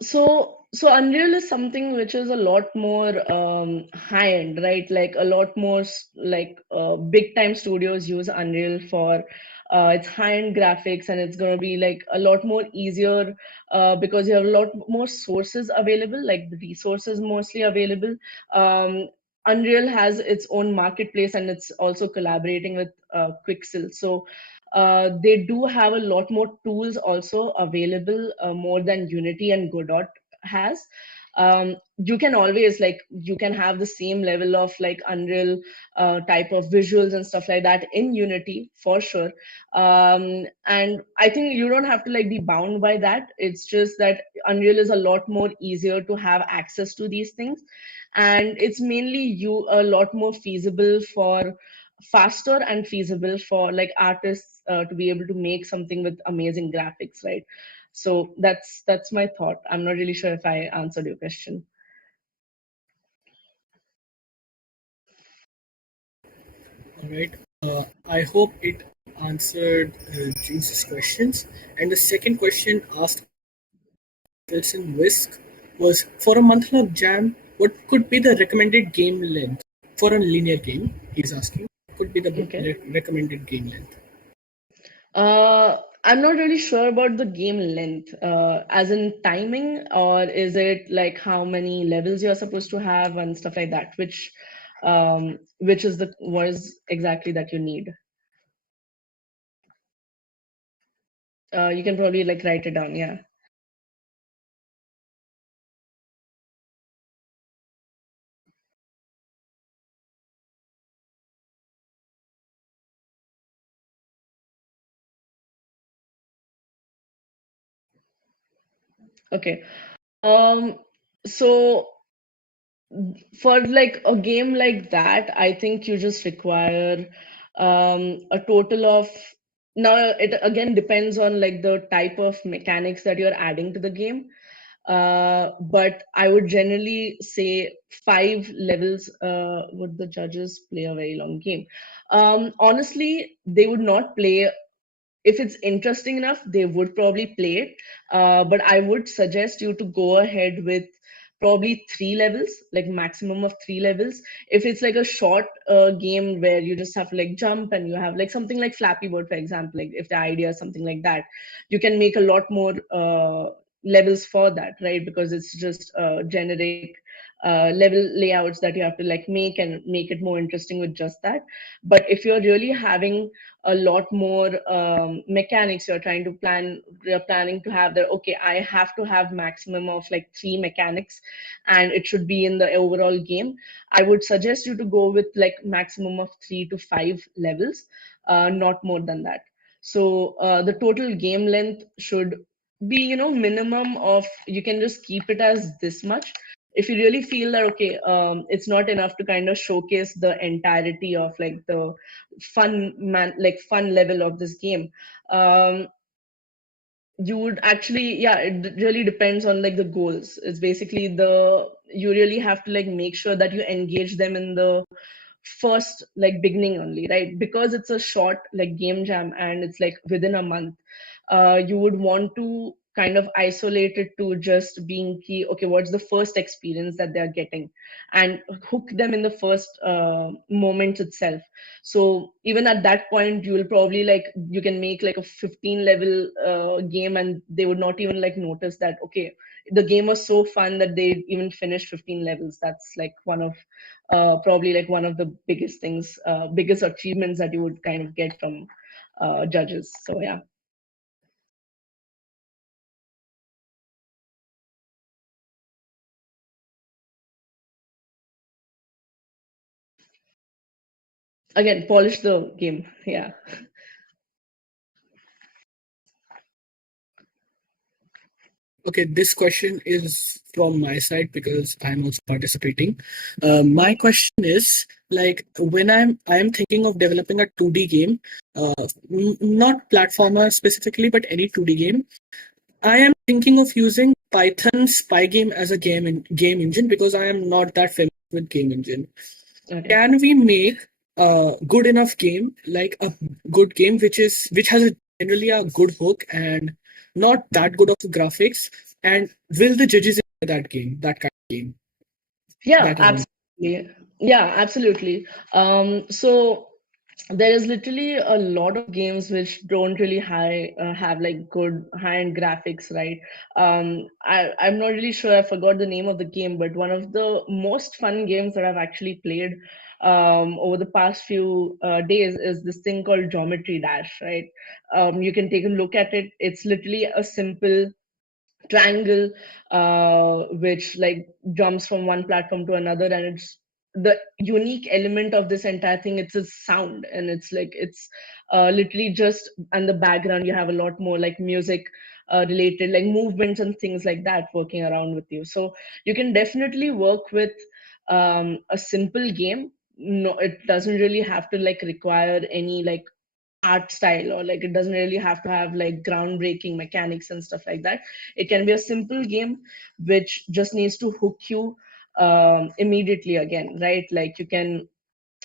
So Unreal is something which is a lot more high end, right? Like a lot more like big time studios use Unreal for its high end graphics, and it's gonna be like a lot more easier because you have a lot more sources available, like the resources mostly available. Unreal has its own marketplace, and it's also collaborating with Quixel. So they do have a lot more tools also available, more than Unity and Godot has. You can always like you can have the same level of like Unreal type of visuals and stuff like that in Unity for sure. And I think you don't have to like be bound by that. It's just that Unreal is a lot more easier to have access to these things, and it's mainly you a lot more feasible for faster and feasible for like artists to be able to make something with amazing graphics, right? So that's my thought. I'm not really sure if I answered your question. All right. I hope it answered James's questions. And the second question asked Wilson Whisk was, for a month-long jam, what could be the recommended game length for a linear game? He's asking. Could be the Okay. recommended game length. I'm not really sure about the game length, as in timing, or is it like how many levels you're supposed to have and stuff like that? Which is the what is exactly that you need? You can probably like write it down. Yeah. Okay. So for like a game like that, I think you just require a total of, now it again depends on like the type of mechanics that you're adding to the game. But I would generally say 5 levels. Would the judges play a very long game? Honestly, they would not play. If it's interesting enough, they would probably play it. But I would suggest you to go ahead with probably 3 levels, like maximum of 3 levels. If it's like a short game where you just have to like jump and you have like something like Flappy Bird, for example, like if the idea is something like that, you can make a lot more levels for that, right? Because it's just generic level layouts that you have to like make and make it more interesting with just that. But if you're really having a lot more mechanics, you're planning to have that, okay, I have to have maximum of like 3 mechanics and it should be in the overall game, I would suggest you to go with like maximum of 3 to 5 levels, not more than that. So the total game length should be, minimum of, you can just keep it as this much. If you really feel that, okay, it's not enough to kind of showcase the entirety of like the fun level of this game, you would actually, yeah, it really depends on like the goals. It's basically you really have to like make sure that you engage them in the first like beginning only, right? Because it's a short like game jam and it's like within a month. You would want to kind of isolate it to just being key, okay, what's the first experience that they're getting, and hook them in the first moment itself. So even at that point, you will probably like, you can make like a 15 level game, and they would not even like notice that, okay, the game was so fun that they even finished 15 levels. That's like one of probably like one of the biggest things, biggest achievements that you would kind of get from judges. So yeah. Again, polish the game. Yeah. Okay, this question is from my side because I'm also participating. My question is like when I'm thinking of developing a 2D game, not platformer specifically, but any 2D game. I am thinking of using Python Spygame as a game engine because I am not that familiar with game engine. Okay. Can we make a good enough game, like a good game which has generally a good hook and not that good of graphics, and will the judges enjoy that kind of game? Yeah, That is one. absolutely. Yeah, absolutely. So there is literally a lot of games which don't really have like good high-end graphics, right? I'm not really sure. I forgot the name of the game, but one of the most fun games that I've actually played over the past few days is this thing called Geometry Dash, right? You can take a look at it. It's literally a simple triangle which like jumps from one platform to another, and it's the unique element of this entire thing, it's a sound, and it's like it's literally just in the background you have a lot more like music related like movements and things like that working around with you. So you can definitely work with a simple game. No, it doesn't really have to like require any like art style, or like it doesn't really have to have like groundbreaking mechanics and stuff like that. It can be a simple game which just needs to hook you immediately again, right? Like you can,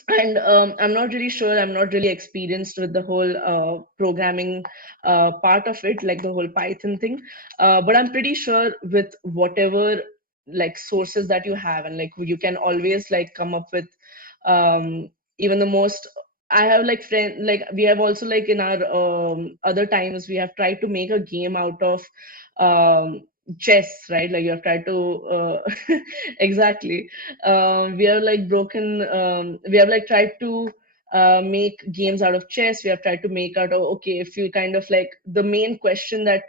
and I'm not really sure, I'm not really experienced with the whole programming part of it, like the whole Python thing, but I'm pretty sure with whatever like sources that you have, and like you can always like come up with even the most, I have like friend, like we have also like in our other times we have tried to make a game out of um chess, right? Like you have tried to exactly. We have like we have like tried to make games out of chess. We have tried to make out of, okay, if you kind of like, the main question that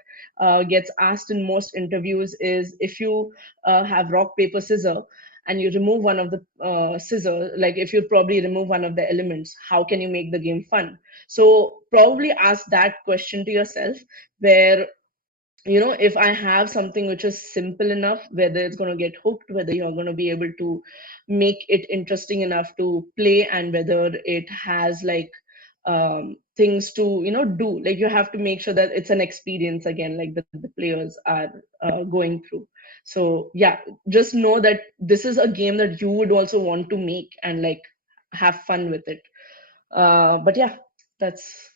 gets asked in most interviews is, if you have rock paper scissors and you remove one of the scissors, like if you probably remove one of the elements, how can you make the game fun? So probably ask that question to yourself, where, you know, if I have something which is simple enough, whether it's going to get hooked, whether you're going to be able to make it interesting enough to play, and whether it has like things to, you know, do, like you have to make sure that it's an experience again, like the players are going through. So yeah, just know that this is a game that you would also want to make and like have fun with it. But yeah, that's,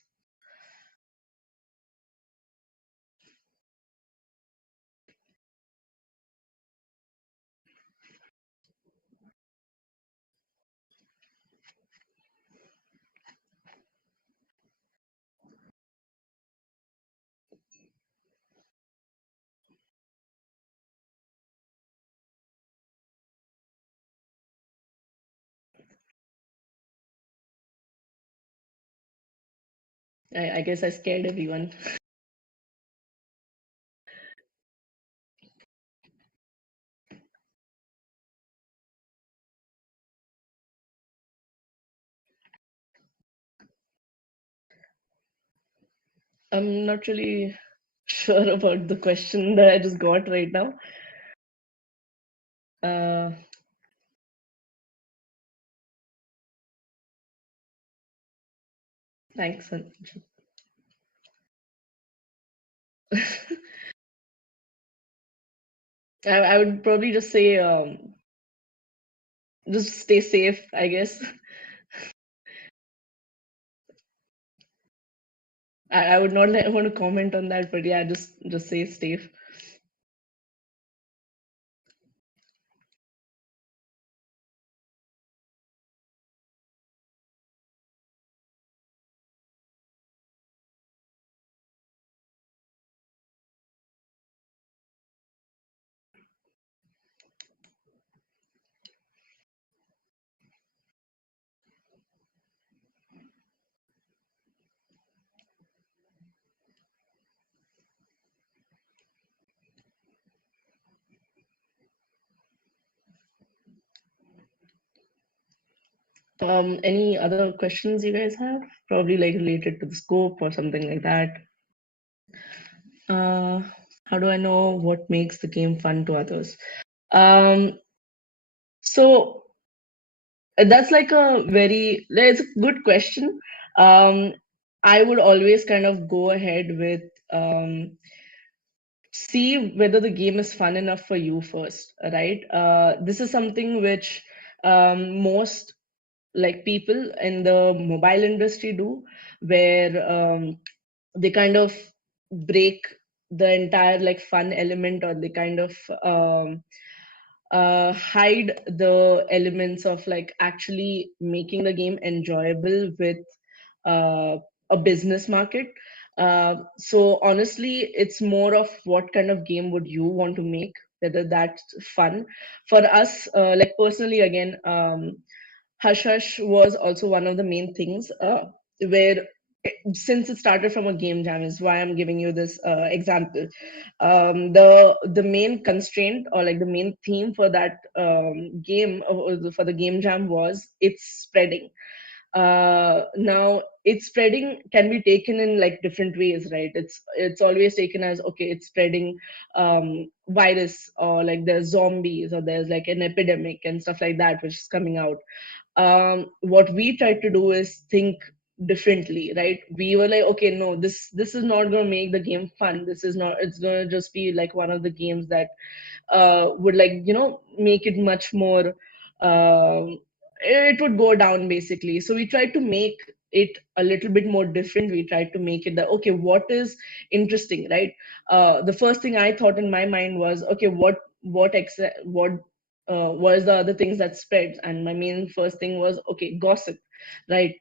I guess I scared everyone. I'm not really sure about the question that I just got right now. Uh, Thanks. I would probably just say just stay safe, I guess. I would not want to comment on that, but yeah, just say safe. Any other questions you guys have? Probably like related to the scope or something like that. How do I know what makes the game fun to others? So that's like it's a good question. Um, I would always kind of go ahead with see whether the game is fun enough for you first, right? This is something which most like people in the mobile industry do, where they kind of break the entire like fun element, or they kind of hide the elements of like actually making the game enjoyable with uh, a business market. So honestly, it's more of what kind of game would you want to make, whether that's fun for us. Like personally, again, Hush Hush was also one of the main things where since it started from a game jam is why I'm giving you this example. The main constraint, or like the main theme for that game, for the game jam, was it's spreading. Now it's spreading can be taken in like different ways, right? It's always taken as, okay, it's spreading virus, or like there's zombies, or there's like an epidemic and stuff like that which is coming out. What we tried to do is think differently, right? We were like, okay, no, this is not going to make the game fun. This is not, it's going to just be like one of the games that would like, make it much more it would go down basically. So we tried to make it a little bit more different. We tried to make it that, okay, what is interesting, right? The first thing I thought in my mind was, okay, what was the other things that spread? And my main first thing was, okay, gossip, right?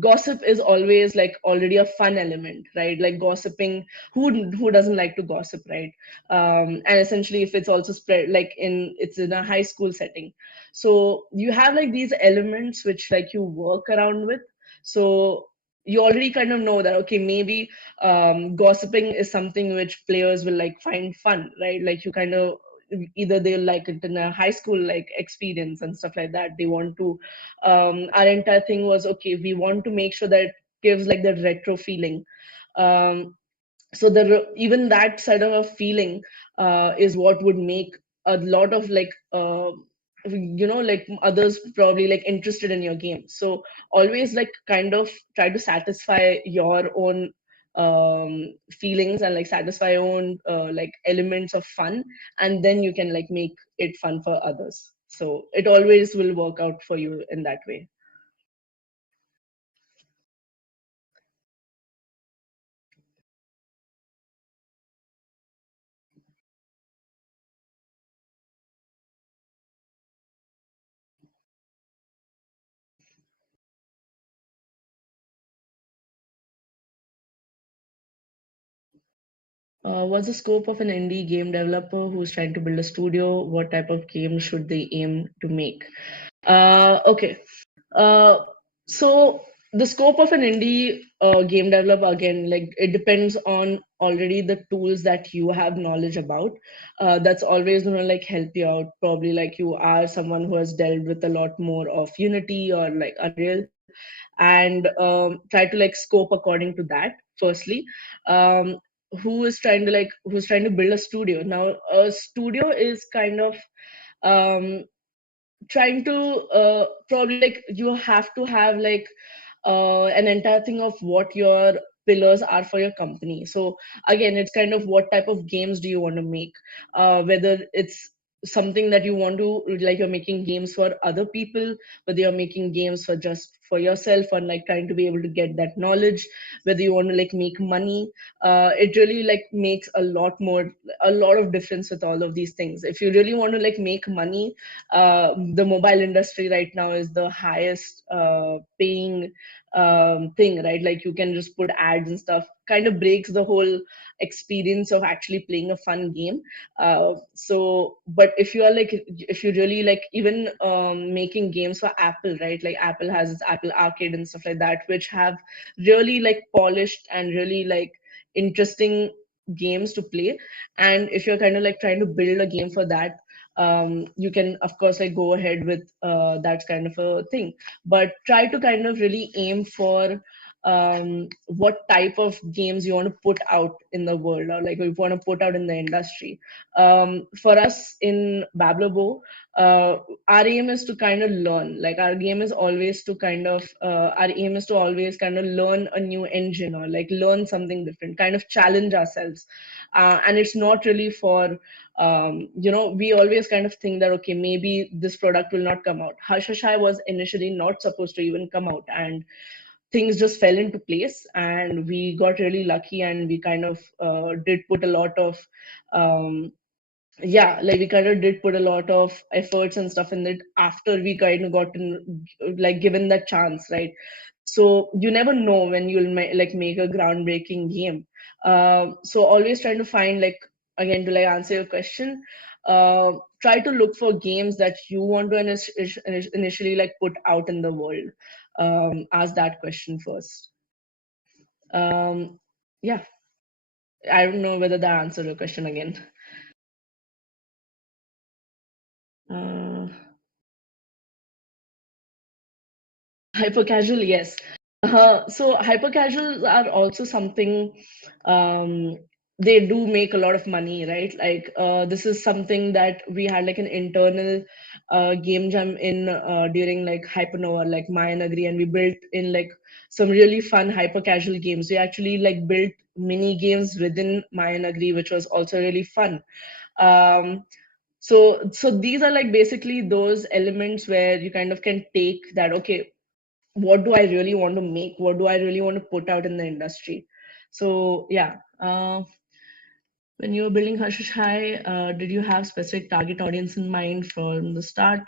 Gossip is always like already a fun element, right? Like gossiping, who doesn't like to gossip, right? And essentially, if it's also spread like it's in a high school setting, so you have like these elements which like you work around with. So you already kind of know that, okay, maybe gossiping is something which players will like find fun, right? Like you kind of, either they'll like it in a high school like experience and stuff like that. They want to our entire thing was, okay, we want to make sure that it gives like the retro feeling. Um, so even that side of a feeling is what would make a lot of like like others probably like interested in your game. So always like kind of try to satisfy your own feelings, and like satisfy your own like elements of fun, and then you can like make it fun for others. So it always will work out for you in that way. What's the scope of an indie game developer who's trying to build a studio? What type of game should they aim to make? Okay. Uh, so the scope of an indie game developer, again, like it depends on already the tools that you have knowledge about. That's always gonna like help you out. Probably like you are someone who has dealt with a lot more of Unity or like Unreal, and try to like scope according to that. Firstly, um, who's trying to build a studio. Now, a studio is kind of um, trying to probably like you have to have like an entire thing of what you're pillars are for your company. So again, it's kind of what type of games do you want to make, whether it's something that you want to, like, you're making games for other people, whether you're making games for just for yourself and like trying to be able to get that knowledge, whether you want to like make money. It really like makes a lot of difference with all of these things. If you really want to like make money, the mobile industry right now is the highest paying thing, right? Like you can just put ads and stuff, kind of breaks the whole experience of actually playing a fun game. So but if you are like, if you really like, even making games for Apple, right? Like Apple has its Apple Arcade and stuff like that, which have really like polished and really like interesting games to play. And if you're kind of like trying to build a game for that, you can of course like go ahead with that kind of a thing, but try to kind of really aim for what type of games you want to put out in the world, or like you want to put out in the industry. For us in Bablabo, our aim is to kind of learn, like our game is always to kind of our aim is to always kind of learn a new engine, or like learn something different, kind of challenge ourselves. And it's not really for we always kind of think that okay, maybe this product will not come out. Hush Hush High was initially not supposed to even come out, and things just fell into place, and we got really lucky, and we kind of did put a lot of like we kind of did put a lot of efforts and stuff in it after we kind of gotten like given that chance, right? So you never know when you'll like make a groundbreaking game. So always trying to find, like, again, to like answer your question, try to look for games that you want to initially like put out in the world. Ask that question first. um yeah, I don't know whether that answered your question again. uh Hyper casual, yes. So hyper casuals are also something, um, they do make a lot of money, right? Like this is something that we had like an internal game jam in during like Hypernova, like Mayan Agree, and we built in like some really fun hyper casual games. We actually like built mini games within Mayan Agree, which was also really fun. Um, so these are like basically those elements where you kind of can take that, okay, what do I really want to make? What do I really want to put out in the industry? So yeah, when you were building Hush Hush High, did you have specific target audience in mind from the start?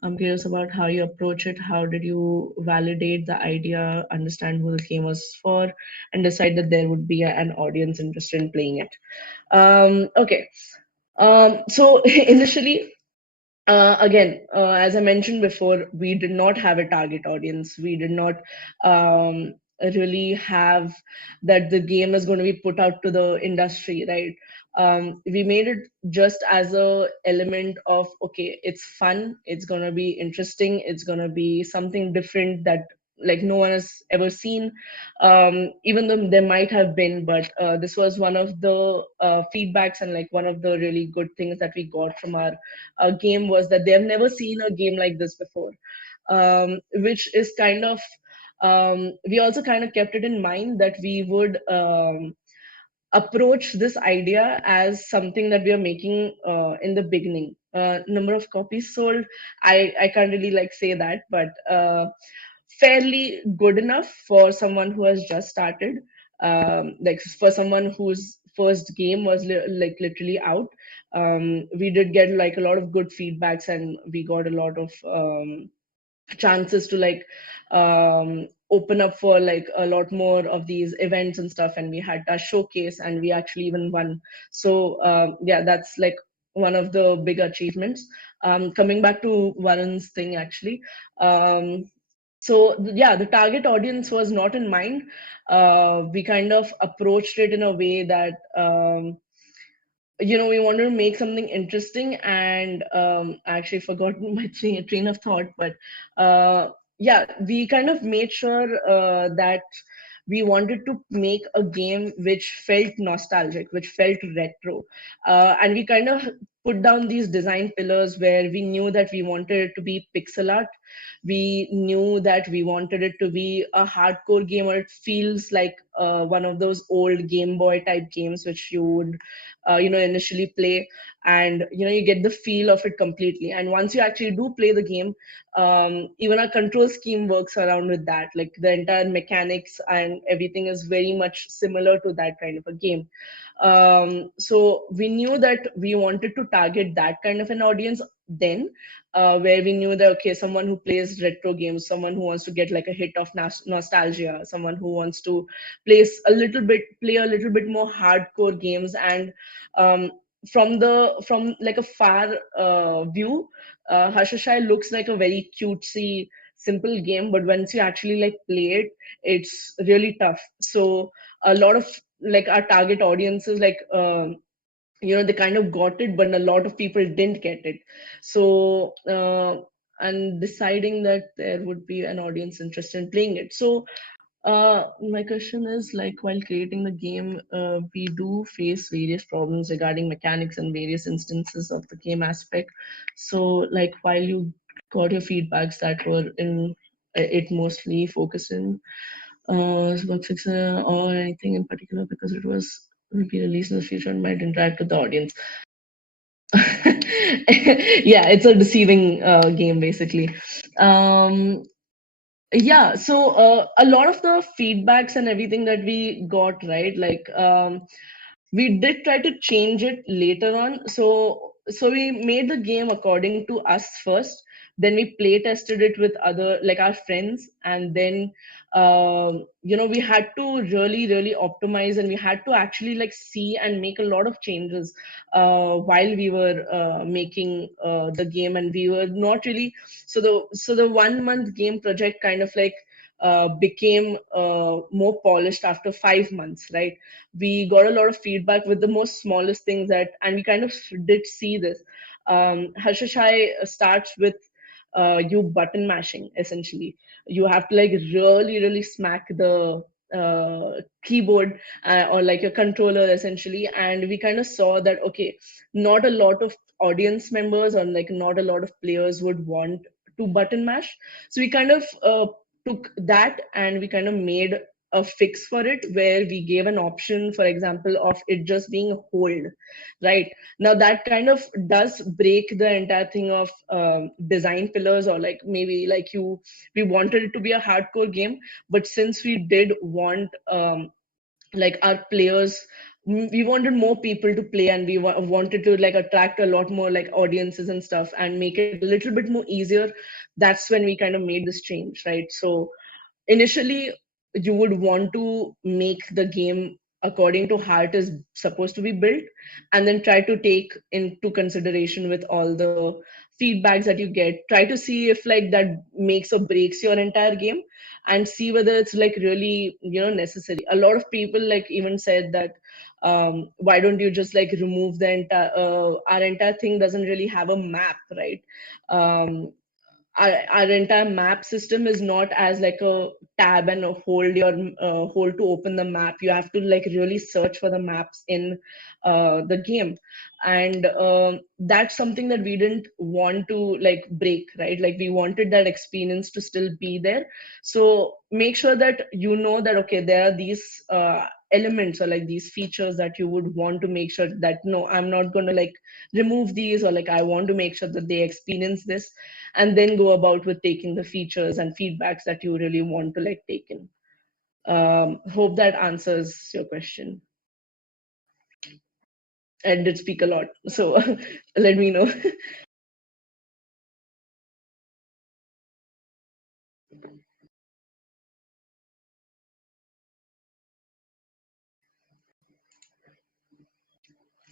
I'm curious about how you approach it. How did you validate the idea, understand who the game was for, and decide that there would be an audience interested in playing it? Okay. So initially, again, as I mentioned before, we did not have a target audience. We did not um, really have that the game is going to be put out to the industry, right? We made it just as a element of, okay, it's fun, it's going to be interesting, it's going to be something different that like no one has ever seen. Even though there might have been, but this was one of the feedbacks and like one of the really good things that we got from our game was that they have never seen a game like this before, which is kind of, we also kind of kept it in mind that we would approach this idea as something that we are making in the beginning. Number of copies sold, I can't really like say that, but fairly good enough for someone who has just started. Like for someone whose first game was like literally out, we did get like a lot of good feedbacks, and we got a lot of chances to like open up for like a lot more of these events and stuff, and we had a showcase and we actually even won. So yeah, that's like one of the big achievements. Coming back to Varun's thing, actually, so yeah, the target audience was not in mind. We kind of approached it in a way that we wanted to make something interesting, and I actually forgot my train of thought, but yeah, we kind of made sure that we wanted to make a game which felt nostalgic, which felt retro, and we kind of put down these design pillars where we knew that we wanted it to be pixel art. We knew that we wanted it to be a hardcore game, or it feels like one of those old Game Boy type games which you would initially play, and you get the feel of it completely. And once you actually do play the game, even our control scheme works around with that. Like the entire mechanics and everything is very much similar to that kind of a game. So we knew that we wanted to target that kind of an audience then, where we knew that okay, someone who plays retro games, someone who wants to get like a hit of nostalgia, someone who wants to play a little bit more hardcore games. And um, from like a far view, Hashashai looks like a very cutesy simple game, but once you actually like play it, it's really tough. So a lot of like our target audiences, like they kind of got it, but a lot of people didn't get it. So and deciding that there would be an audience interested in playing it. So my question is, like, while creating the game, we do face various problems regarding mechanics and various instances of the game aspect. So like while you got your feedbacks that were in it mostly focusing bug fixer or anything in particular because it will be released in the future and might interact with the audience. Yeah, it's a deceiving game basically. Um, yeah, so a lot of the feedbacks and everything that we got, right? Like we did try to change it later on. So we made the game according to us first, then we play tested it with other like our friends, and then we had to really optimize, and we had to actually like see and make a lot of changes while we were making the game. And we were not really, so the 1 month game project kind of like became more polished after 5 months, right? We got a lot of feedback with the most smallest things, that and we kind of did see this. Harshashai starts with you button mashing. Essentially, you have to like really smack the keyboard, or like a controller essentially. And we kind of saw that okay, not a lot of audience members or like not a lot of players would want to button mash. So we kind of took that and we kind of made a fix for it, where we gave an option, for example, of it just being hold. Right now, that kind of does break the entire thing of design pillars, or like maybe like we wanted it to be a hardcore game, but since we did want like our players, we wanted more people to play, and we wanted to like attract a lot more like audiences and stuff and make it a little bit more easier. That's when we kind of made this change, right? So initially you would want to make the game according to how it is supposed to be built, and then try to take into consideration with all the feedbacks that you get, try to see if like that makes or breaks your entire game, and see whether it's like really necessary. A lot of people like even said that why don't you just like remove the entire our entire thing doesn't really have a map, right? Our entire map system is not as like a tab and a hold to open the map. You have to like really search for the maps in the game. And that's something that we didn't want to like break, right? Like we wanted that experience to still be there. So make sure that that okay, there are these elements or like these features that you would want to make sure that no, I'm not going to like remove these, or like I want to make sure that they experience this, and then go about with taking the features and feedbacks that you really want to like take in. Hope that answers your question. I did speak a lot, so let me know.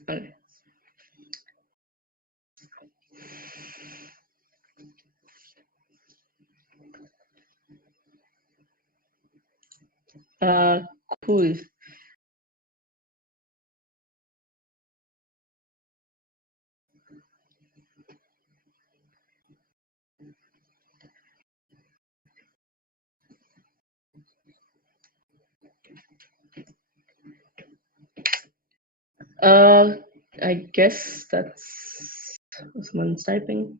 Okay. uh, cool. uh, I guess that's Someone's typing.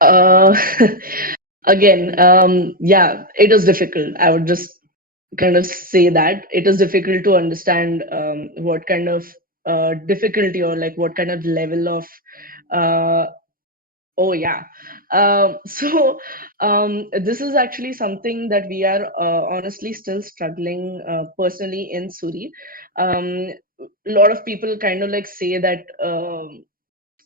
Uh, Again, yeah, it is difficult. I would just kind of say that it is difficult to understand what kind of difficulty or like what kind of level of uh, oh yeah. So this is actually something that we are honestly still struggling personally in Suri. A lot of people kind of like say that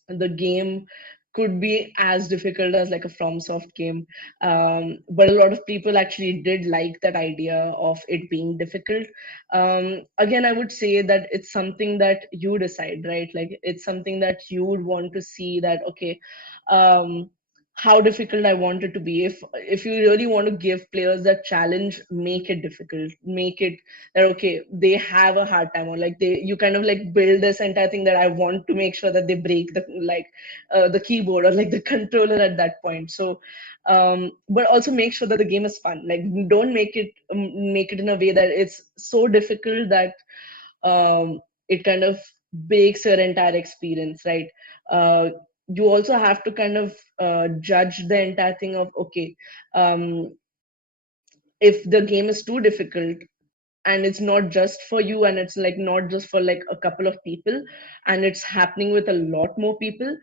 the game could be as difficult as like a FromSoft game, but a lot of people actually did like that idea of it being difficult. Again, I would say that it's something that you decide, right? Like it's something that you would want to see that okay, um, how difficult I want it to be. If you really want to give players that challenge, make it difficult, make it that okay, they have a hard time, or like you kind of like build this entire thing that I want to make sure that they break the like the keyboard or like the controller at that point. So but also make sure that the game is fun. Like don't make it in a way that it's so difficult that it kind of breaks your entire experience, right? You also have to kind of judge the entire thing of okay, um, if the game is too difficult and it's not just for you and it's like not just for like a couple of people and it's happening with a lot more people,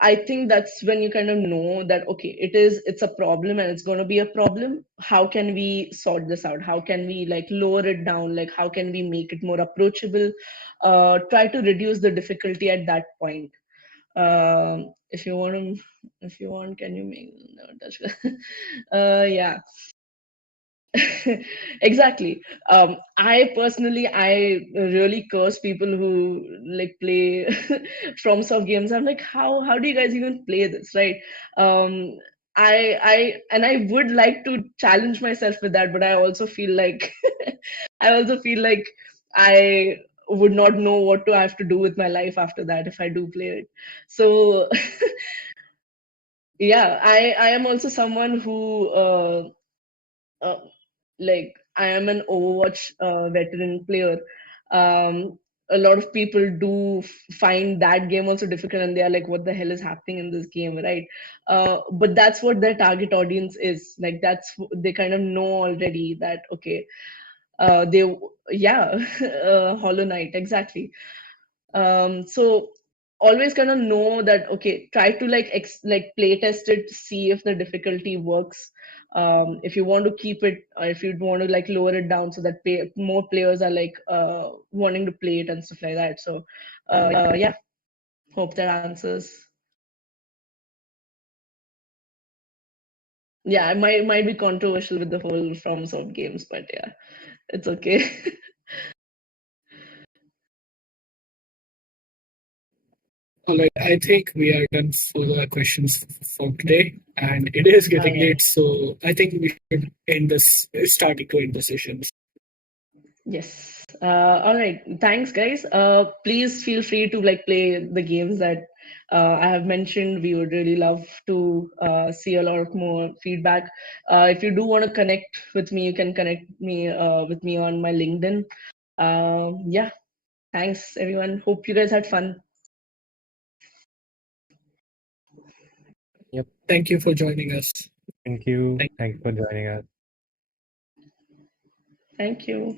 I think that's when you kind of know that okay, it's a problem and it's going to be a problem. How can we sort this out? How can we like lower it down? Like how can we make it more approachable? Try to reduce the difficulty at that point. If you want to, if you want, can you make no, that's yeah. Exactly. I personally, I really curse people who like play FromSoft games. I'm like, how do you guys even play this, right? Um, and I would like to challenge myself with that, but I also feel like I also feel like I would not know what to have to do with my life after that if I do play it. So yeah, I am also someone who uh, like I am an Overwatch veteran player. A lot of people do find that game also difficult, and they are like, "What the hell is happening in this game?" Right? But that's what their target audience is. Like they kind of know already that okay, they yeah, Hollow Knight exactly. So always kind of know that okay, try to like like play test it, see if the difficulty works. If you want to keep it or if you want to like lower it down so that more players are like wanting to play it and stuff like that. So yeah, hope that answers. Yeah, it might be controversial with the whole FromSoft games, but yeah, it's okay. All right, I think we are done for the questions for today, and it is getting Okay. late, so I think we should end this, starting to end the sessions. Yes. All right. Thanks, guys. Please feel free to like play the games that I have mentioned. We would really love to see a lot more feedback. If you do want to connect with me, you can connect me with me on my LinkedIn. Yeah. Thanks, everyone. Hope you guys had fun. Yep. Thank you for joining us. Thank you. Thank Thanks for joining us. Thank you.